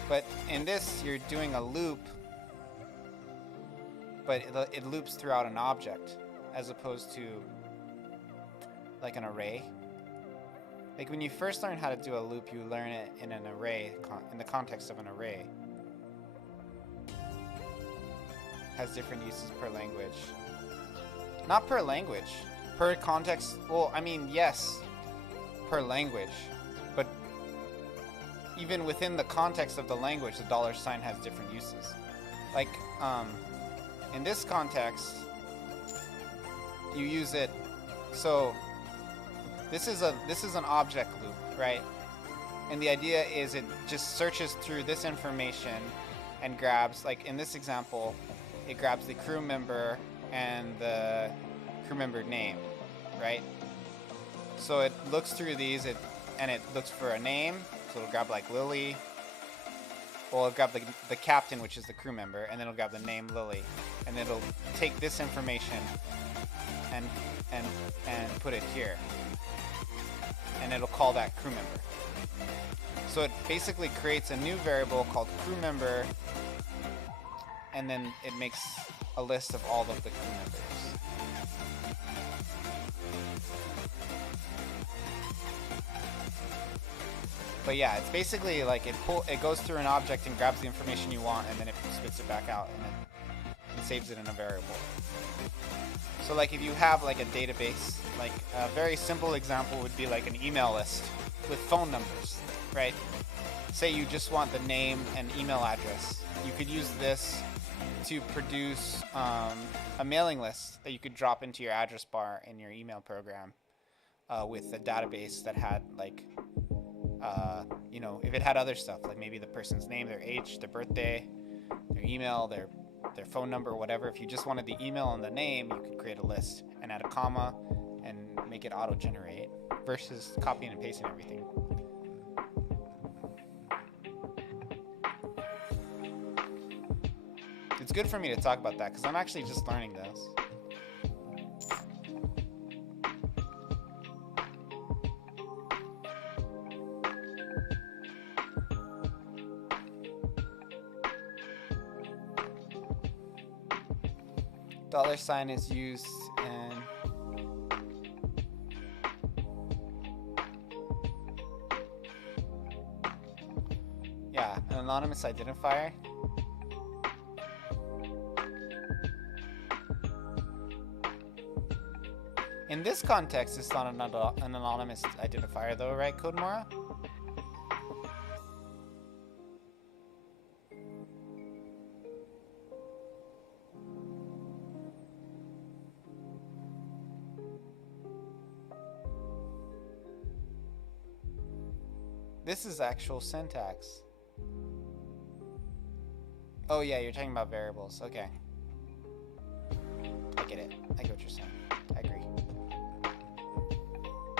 But in this, you're doing a loop, but it loops throughout an object as opposed to like an array. Like when you first learn how to do a loop, you learn it in an array, in the context of an array. Has different uses per language. Not per language, per context. Well, I mean, yes, per language, but even within the context of the language, the dollar sign has different uses. Like, in this context, you use it, so this is an object loop, right? And the idea is it just searches through this information and grabs, like in this example, it grabs the crew member and the crew member name, right? So it looks through these and it looks for a name, so it'll grab like Lily, well, it'll grab the captain, which is the crew member, and then it'll grab the name Lily, and then it'll take this information and put it here, and it'll call that crew member. So it basically creates a new variable called crew member, and then it makes a list of all of the crew members. But yeah, it's basically like it goes through an object and grabs the information you want, and then it spits it back out and saves it in a variable. So like if you have like a database, like a very simple example would be like an email list with phone numbers, right? Say you just want the name and email address. You could use this to produce a mailing list that you could drop into your address bar in your email program with a database that had like, you know, if it had other stuff, like maybe the person's name, their age, their birthday, their email, their phone number, whatever. If you just wanted the email and the name, you could create a list and add a comma and make it auto-generate versus copying and pasting everything. It's good for me to talk about that because I'm actually just learning this. $sign is used in an anonymous identifier. In this context, it's not an anonymous identifier though, right, Codemora? This is actual syntax. Oh yeah, you're talking about variables. Okay. I get it. I get what you're saying. I agree.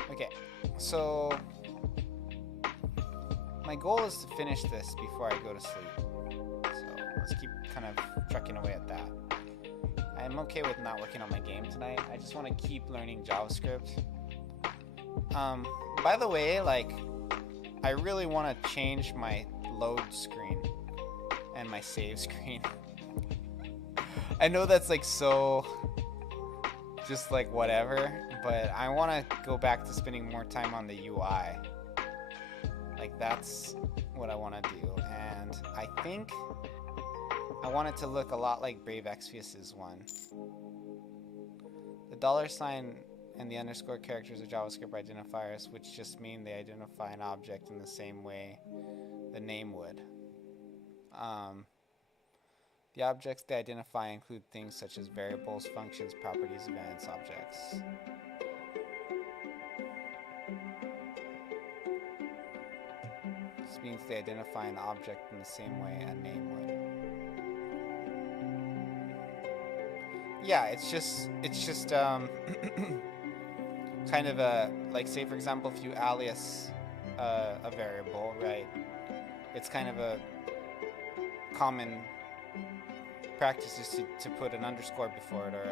Okay, so my goal is to finish this before I go to sleep. So let's keep kind of trucking away at that. I'm okay with not working on my game tonight. I just want to keep learning JavaScript. By the way, like, I really want to change my load screen and my save screen. I know that's like so just like whatever, but I want to go back to spending more time on the UI. Like that's what I want to do, and I think I want it to look a lot like Brave Exvius's one. The $sign and the underscore characters are JavaScript identifiers, which just mean they identify an object in the same way the name would. The objects they identify include things such as variables, functions, properties, events, objects. This means they identify an object in the same way a name would. Yeah, it's just kind of a, like, say for example, if you alias a variable, right? It's kind of a common practice is to put an underscore before it or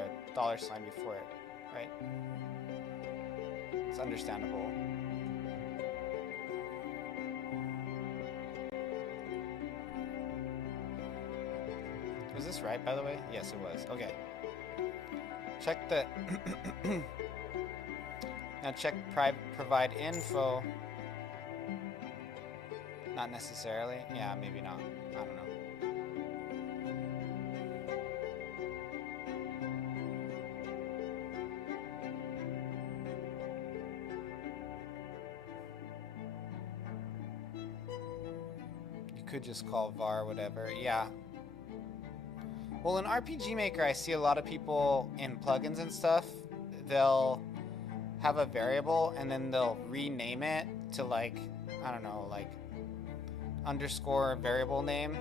a $sign before it, right? It's understandable. Was this right, by the way? Yes, it was. Okay. Check the... Now check provide info. Not necessarily. Yeah, maybe not. I don't know. You could just call var whatever. Yeah. Well, in RPG Maker, I see a lot of people in plugins and stuff, they'll have a variable and then they'll rename it to, like, I don't know, like underscore variable name,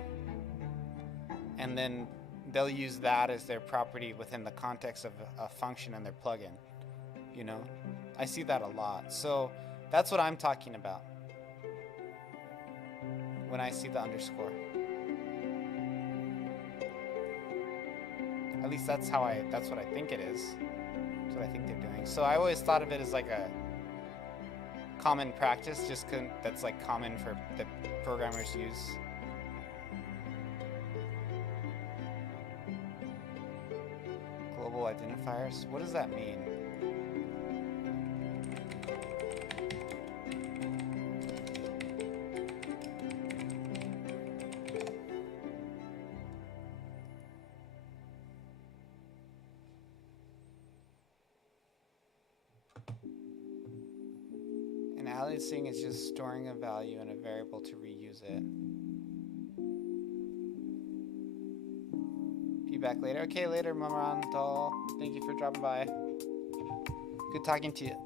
and then they'll use that as their property within the context of a function in their plugin. You know, I see that a lot. So that's what I'm talking about when I see the underscore. At least that's what I think it is. That's what I think they're doing. So I always thought of it as like a common practice, just that's like common for the programmers use. Global identifiers. What does that mean? An aliasing is just storing a value in a variable to reuse it. Back later. Okay, later, Mamarantol. Thank you for dropping by. Good talking to you.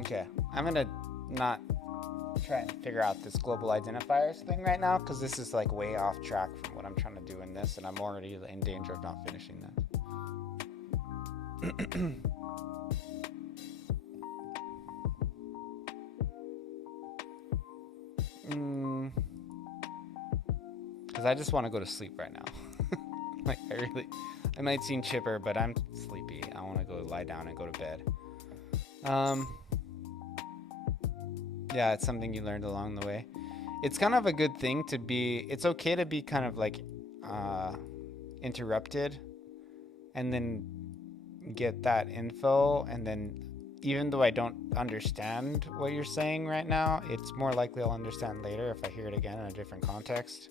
Okay, I'm gonna not try and figure out this global identifiers thing right now, because this is like way off track from what I'm trying to do in this, and I'm already in danger of not finishing that. Because I just want to go to sleep right now. Like, I might seem chipper, but I'm sleepy. I want to go lie down and go to bed. Yeah, it's something you learned along the way. It's kind of a good thing to be, it's okay to be kind of like interrupted and then get that info, and then even though I don't understand what you're saying right now, it's more likely I'll understand later if I hear it again in a different context,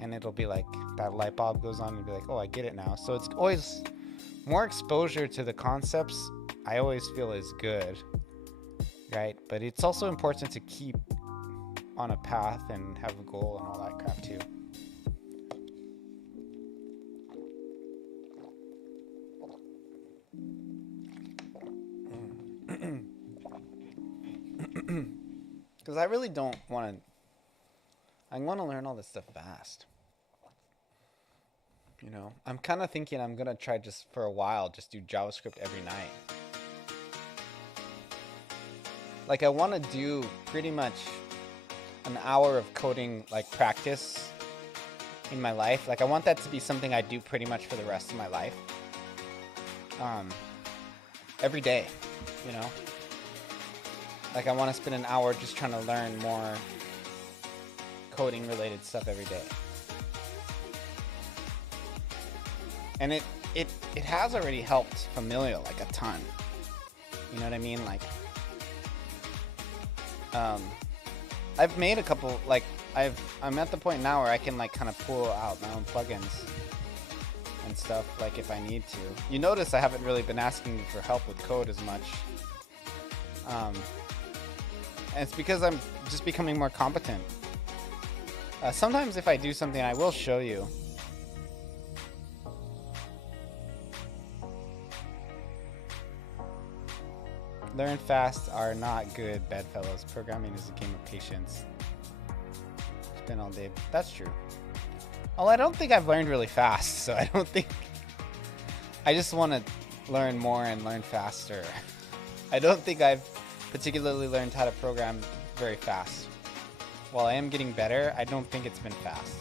and it'll be like that light bulb goes on and be like, oh, I get it now. So it's always more exposure to the concepts, I always feel is good, right? But it's also important to keep on a path and have a goal and all that crap too. Because I really don't want to. I want to learn all this stuff fast. You know, I'm kind of thinking I'm going to try just for a while, just do JavaScript every night. Like, I want to do pretty much an hour of coding, like, practice in my life. Like, I want that to be something I do pretty much for the rest of my life. Every day, you know? Like, I want to spend an hour just trying to learn more coding related stuff every day. And it has already helped Familia like a ton. You know what I mean? Like, I've made a couple, like, I'm at the point now where I can like kind of pull out my own plugins and stuff, like if I need to. You notice I haven't really been asking for help with code as much. And it's because I'm just becoming more competent. Sometimes if I do something, I will show you. Learn fast are not good, bedfellows. Programming is a game of patience. Spend all day. That's true. Well, I don't think I've learned really fast, so I don't think... I just want to learn more and learn faster. I don't think I've particularly learned how to program very fast. While I am getting better, I don't think it's been fast.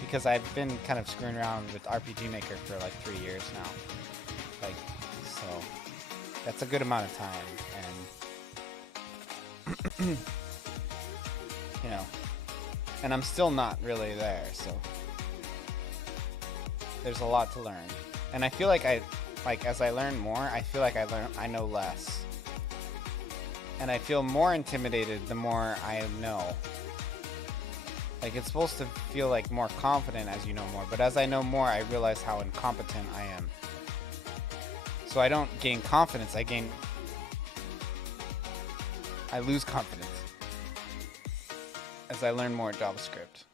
Because I've been kind of screwing around with RPG Maker for like 3 years now. Like, so... That's a good amount of time, and you know, and I'm still not really there, so there's a lot to learn. And I feel like as I learn more, I feel like I know less. And I feel more intimidated the more I know. Like, it's supposed to feel like more confident as you know more, but as I know more, I realize how incompetent I am. So I don't gain confidence, I lose confidence as I learn more JavaScript.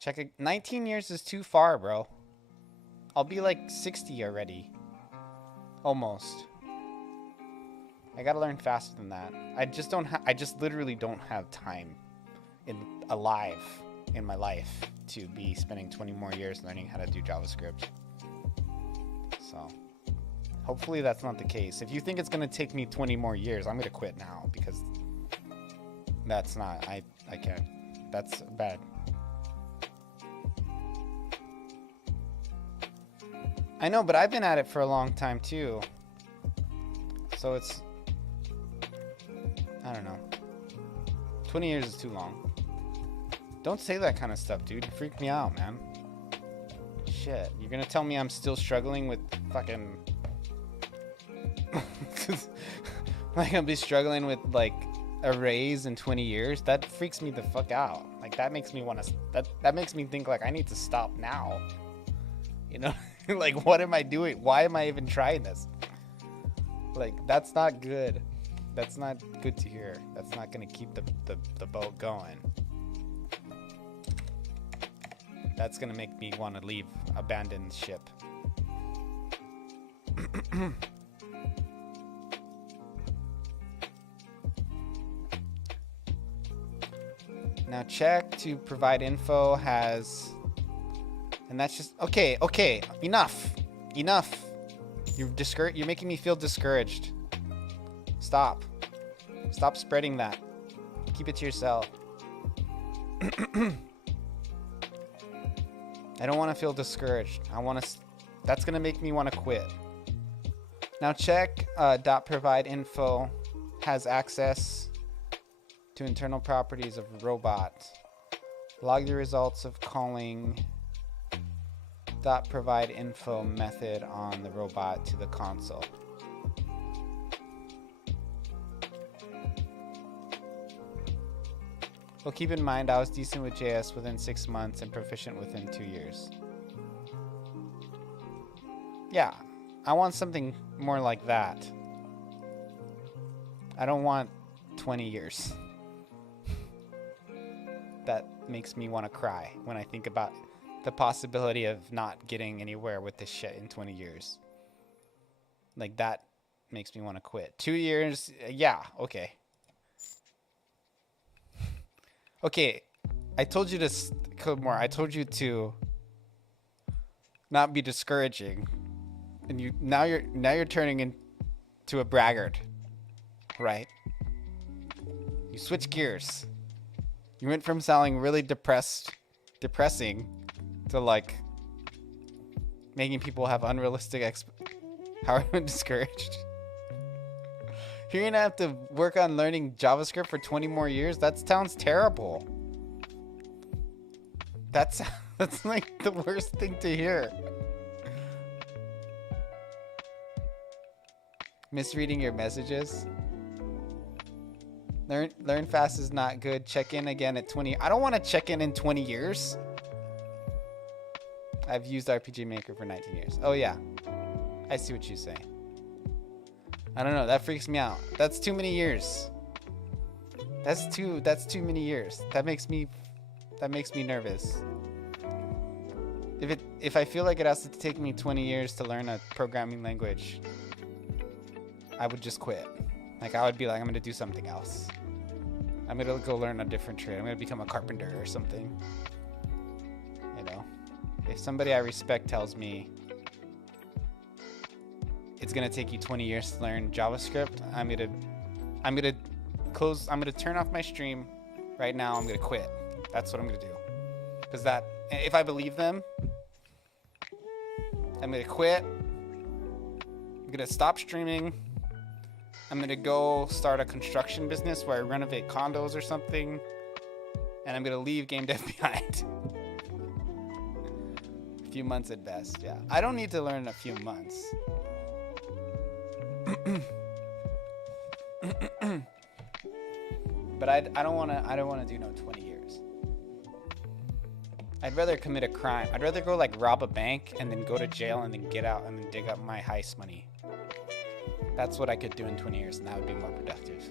Check it, 19 years is too far, bro. I'll be like 60 already. Almost. I gotta learn faster than that. I just literally don't have time alive in my life to be spending 20 more years learning how to do JavaScript. So hopefully that's not the case. If you think it's going to take me 20 more years, I'm going to quit now, because that's not, I can't. That's bad. I know, but I've been at it for a long time too. So it's, I don't know. 20 years is too long. Don't say that kind of stuff, dude. You freak me out, man. Shit. You're gonna tell me I'm still struggling with fucking... like, I'll be struggling with, like, a raise in 20 years? That freaks me the fuck out. Like, that makes me want to... That makes me think, like, I need to stop now. You know? Like, what am I doing? Why am I even trying this? Like, that's not good. That's not good to hear. That's not going to keep the boat going. That's going to make me want to leave, abandon the ship. Now check to provide info has... And that's just... Okay, enough. Enough. You're making me feel discouraged. Stop. Stop spreading that. Keep it to yourself. I don't want to feel discouraged. That's going to make me want to quit. Now check .provide info has access to internal properties of robot. Log the results of calling .provide info method on the robot to the console. Well, keep in mind I was decent with JS within 6 months and proficient within 2 years. Yeah, I want something more like that. I don't want 20 years. That makes me want to cry when I think about the possibility of not getting anywhere with this shit in 20 years. Like, that makes me want to quit. 2 years, yeah, okay. Okay, I told you to code more. I told you to not be discouraging, and now you're turning into a braggart, right? You switch gears. You went from sounding really depressing, to like making people have unrealistic How are you discouraged? You're gonna have to work on learning JavaScript for 20 more years? That sounds terrible. That's like the worst thing to hear. Misreading your messages. Learn fast is not good. Check in again at 20. I don't want to check in 20 years. I've used RPG Maker for 19 years. Oh yeah, I see what you say. I don't know. That freaks me out. That's too many years. That's too many years. That makes me nervous. If I feel like it has to take me 20 years to learn a programming language, I would just quit. Like, I would be like, I'm gonna do something else. I'm gonna go learn a different trade. I'm gonna become a carpenter or something. You know, if somebody I respect tells me it's gonna take you 20 years to learn JavaScript, I'm gonna turn off my stream right now. I'm gonna quit. That's what I'm gonna do. Because if I believe them, I'm gonna quit. I'm gonna stop streaming. I'm gonna go start a construction business where I renovate condos or something, and I'm gonna leave game dev behind. A few months at best, yeah. I don't need to learn in a few months. But I don't wanna do no 20 years. I'd rather commit a crime. I'd rather go like rob a bank and then go to jail and then get out and then dig up my heist money. That's what I could do in 20 years, and that would be more productive.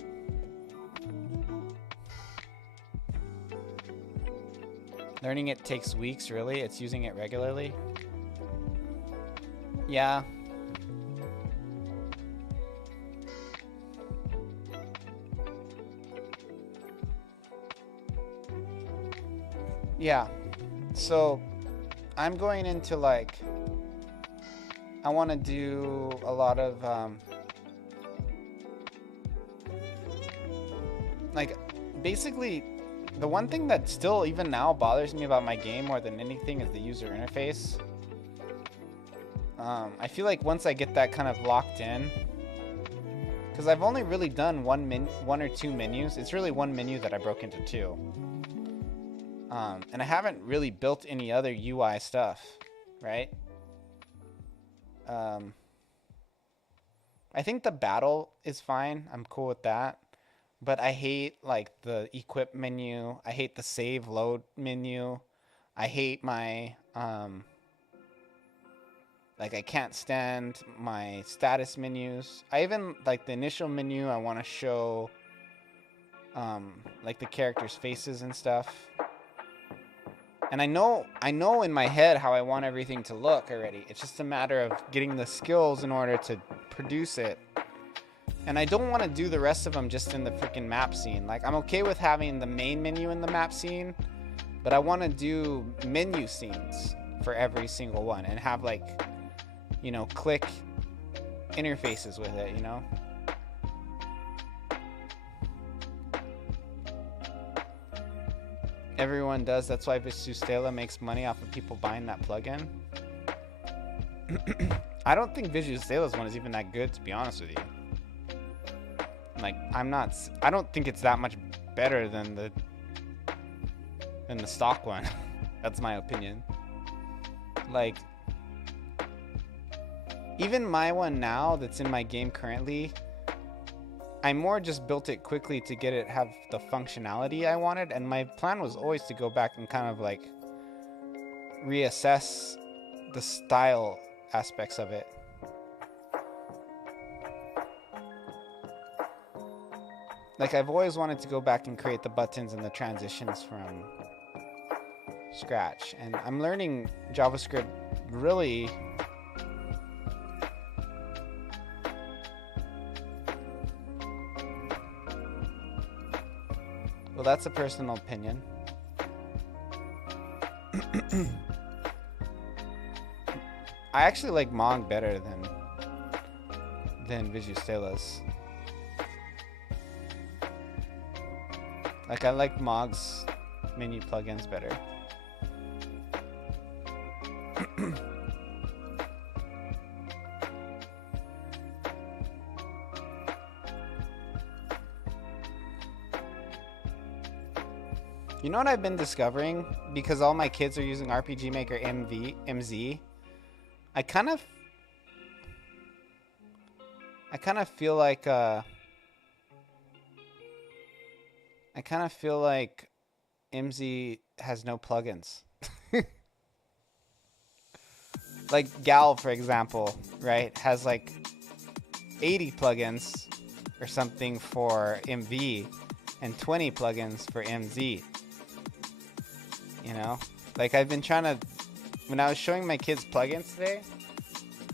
Learning it takes weeks, really? It's using it regularly? Yeah. Yeah. So I'm going into like, I want to do a lot of like basically the one thing that still even now bothers me about my game more than anything is the user interface. I feel like once I get that kind of locked in, because I've only really done one or two menus. It's really one menu that I broke into two. And I haven't really built any other UI stuff, right? I think the battle is fine. I'm cool with that. But I hate like the equip menu. I hate the save load menu. I hate my like I can't stand my status menus. I even like the initial menu. I want to show like the characters' faces and stuff. And I know in my head how I want everything to look already. It's just a matter of getting the skills in order to produce it. And I don't want to do the rest of them just in the freaking map scene. Like, I'm okay with having the main menu in the map scene, but I want to do menu scenes for every single one and have, like, you know, click interfaces with it, you know? Everyone does. That's why Visustela makes money off of people buying that plugin. I don't think Visustela's one is even that good, to be honest with you. Like, I don't think it's that much better than the stock one. That's my opinion. Like, even my one now that's in my game currently, I more just built it quickly to get it have the functionality I wanted, and my plan was always to go back and kind of like reassess the style aspects of it. Like, I've always wanted to go back and create the buttons and the transitions from scratch. And I'm learning JavaScript really well. That's a personal opinion. I actually like Mog better than Visustela's. Like, I like Mog's menu plugins better. You know what I've been discovering? Because all my kids are using RPG Maker MZ. I kind of feel like MZ has no plugins. Like Gal, for example, right, has like 80 plugins or something for MV and 20 plugins for MZ. You know? Like, I've been trying to... When I was showing my kids plugins today,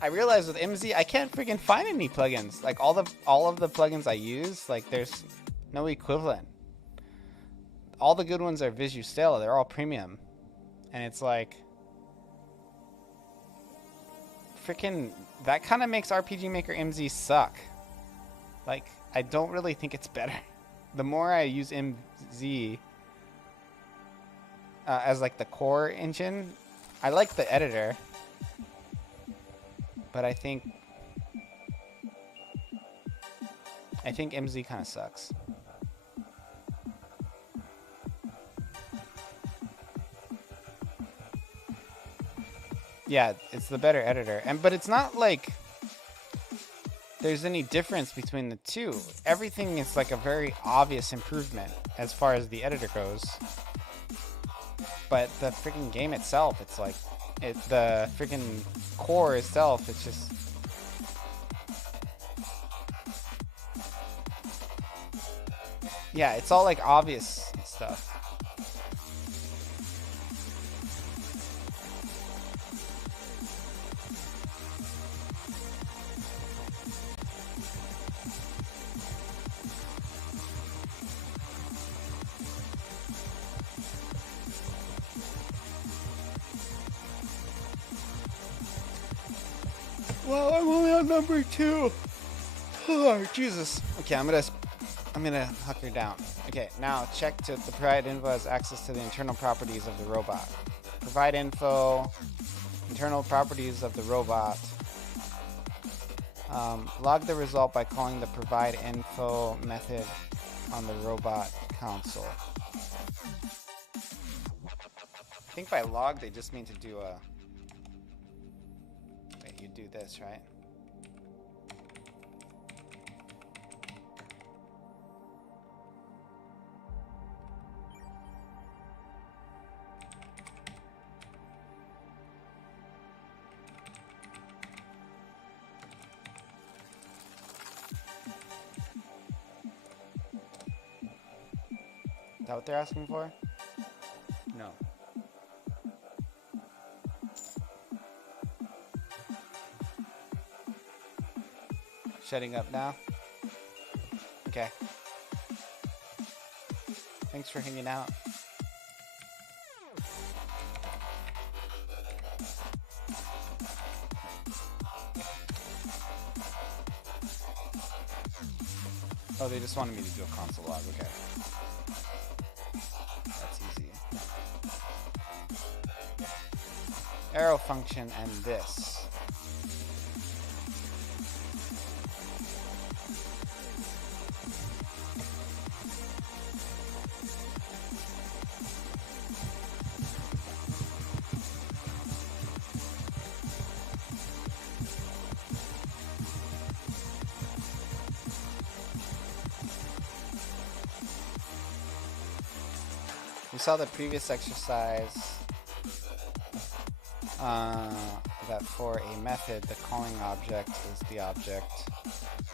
I realized with MZ, I can't freaking find any plugins. Like, all of the plugins I use, like, there's no equivalent. All the good ones are Visustela. They're all premium. And it's like... Freaking... That kind of makes RPG Maker MZ suck. Like, I don't really think it's better. The more I use MZ as like the core engine, I like the editor, but I think MZ kind of sucks. Yeah, it's the better editor, but it's not like there's any difference between the two. Everything is like a very obvious improvement as far as the editor goes. But the freaking game itself, it's like, the freaking core itself, it's just... Yeah, it's all like obvious stuff. Well, I'm only on number 2. Oh, Jesus. Okay, I'm gonna hunker down. Okay, now check to the provide info has access to the internal properties of the robot. Provide info, internal properties of the robot. Log the result by calling the provide info method on the robot console. I think by log they just mean to do a... Wait, you do this, right? Is that what they're asking for? No. Shutting up now? Okay. Thanks for hanging out. Oh, they just wanted me to do a console log. Okay. That's easy. Arrow function and this. We saw the previous exercise that for a method, the calling object is the object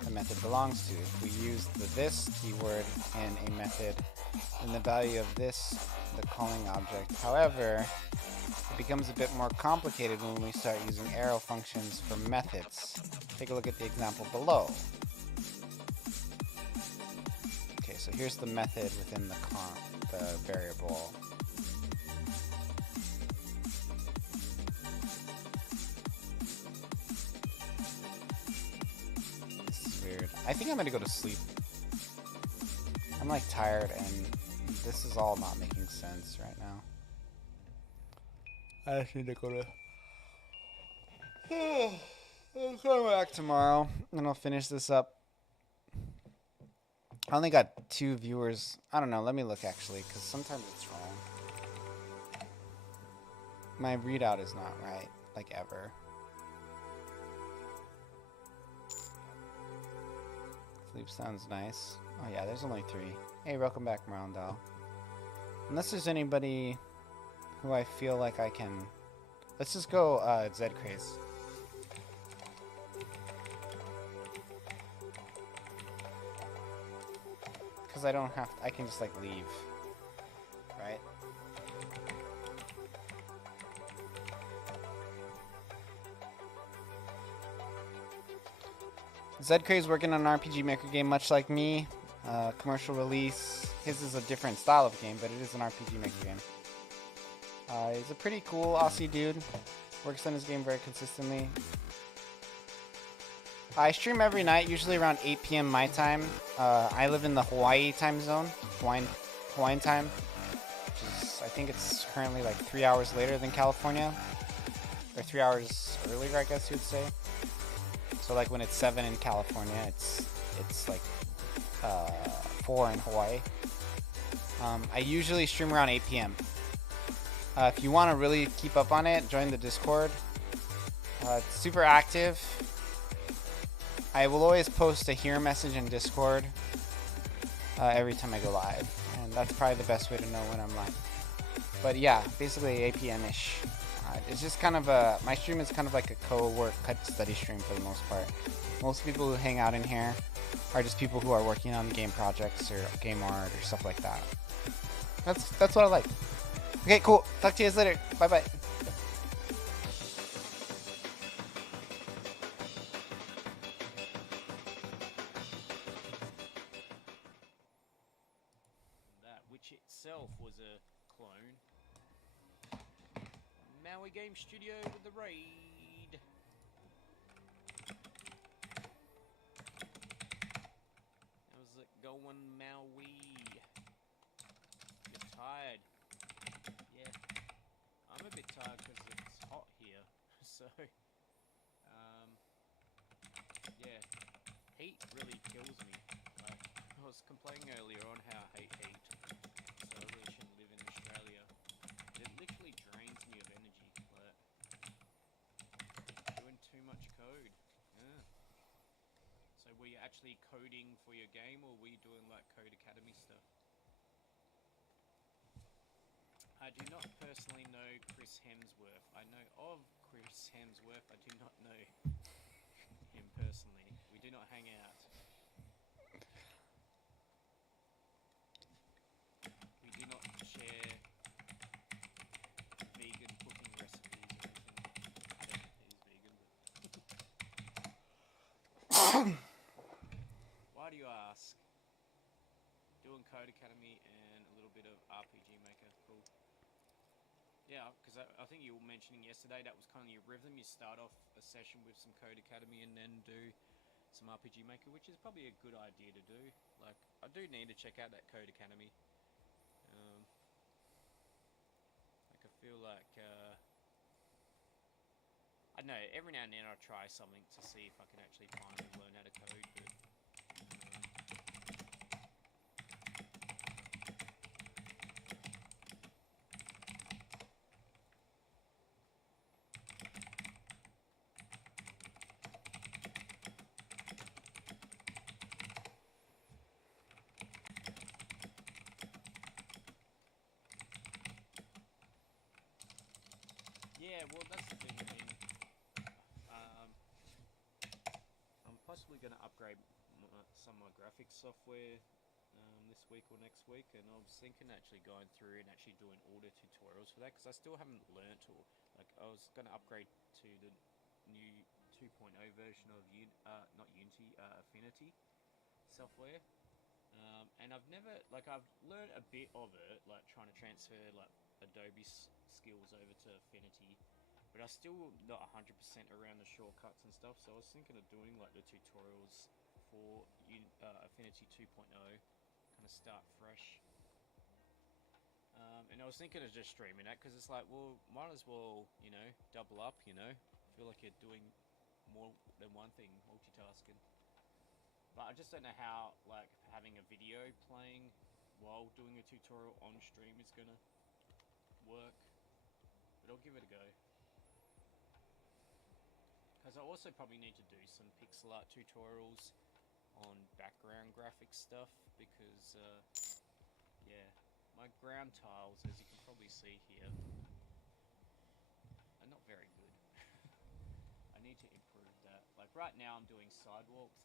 the method belongs to. If we use the this keyword in a method, then the value of this, the calling object. However, it becomes a bit more complicated when we start using arrow functions for methods. Take a look at the example below. Okay, so here's the method within the variable. This is weird. I think I'm gonna go to sleep. I'm like tired and this is all not making sense right now. I just need to go to... I'll come back tomorrow and I'll finish this up. I only got 2 viewers. I don't know. Let me look actually, because sometimes it's wrong. My readout is not right, like ever. Sleep sounds nice. Oh yeah, there's only 3. Hey, welcome back, Marondal. Unless there's anybody who I feel like I can... Let's just go Zcraze. Because I don't have to, I can just like leave, right? Zcraze working on an RPG Maker game much like me. Commercial release. His is a different style of game, but it is an RPG Maker game. He's a pretty cool Aussie dude. Works on his game very consistently. I stream every night, usually around 8 p.m. my time. I live in the Hawaii time zone, Hawaiian time, which is, I think it's currently like 3 hours later than California, or 3 hours earlier, I guess you would say. So like when it's 7 in California, it's like 4 in Hawaii. I usually stream around 8 p.m. If you want to really keep up on it, join the Discord. It's super active. I will always post a here message in Discord every time I go live, and that's probably the best way to know when I'm live. But yeah, basically 8 p.m.-ish. It's just kind of my stream is kind of like a co-work cut study stream for the most part. Most people who hang out in here are just people who are working on game projects or game art or stuff like that. That's what I like. Okay, cool. Talk to you guys later. Bye-bye. Itself was a clone. Maui Game Studio with the raid. really kills me. Like, I was complaining earlier on how I hate heat, so I really shouldn't live in Australia. It literally drains me of energy, like doing too much code. Yeah. So were you actually coding for your game, or were you doing like Code Academy stuff? I do not personally know Chris Hemsworth. I know of Chris Hemsworth. I do not know him personally. We do not hang out. We do not share vegan cooking recipes or anything. I don't know if he's vegan, but why do you ask? Doing Code Academy and a little bit of RPG Maker. Cool. Yeah, because I think you were mentioning yesterday that was kind of your rhythm. You start off a session with some Code Academy and then do some RPG Maker, which is probably a good idea to do. Like, I do need to check out that Code Academy. Like, I feel like, I don't know, every now and then I try something to see if I can actually finally learn how to code, but yeah, well, that's the thing. I mean, um, I'm possibly going to upgrade some of my graphics software this week or next week, and I was thinking actually going through and actually doing audio tutorials for that, because I still haven't learnt, or like I was going to upgrade to the new 2.0 version of not Unity, Affinity software. And I've never, like, I've learned a bit of it, like trying to transfer like Adobe skills over to Affinity, but I'm still not 100% around the shortcuts and stuff. So I was thinking of doing like the tutorials for Affinity 2.0, kind of start fresh. And I was thinking of just streaming that, because it's like, well, might as well, you know, double up. You know, feel like you're doing more than one thing, multitasking. But I just don't know how, like, having a video playing while doing a tutorial on stream is gonna work. But I'll give it a go. Because I also probably need to do some pixel art tutorials on background graphics stuff, because, yeah, my ground tiles, as you can probably see here, are not very good. I need to improve that. Like, right now I'm doing sidewalks,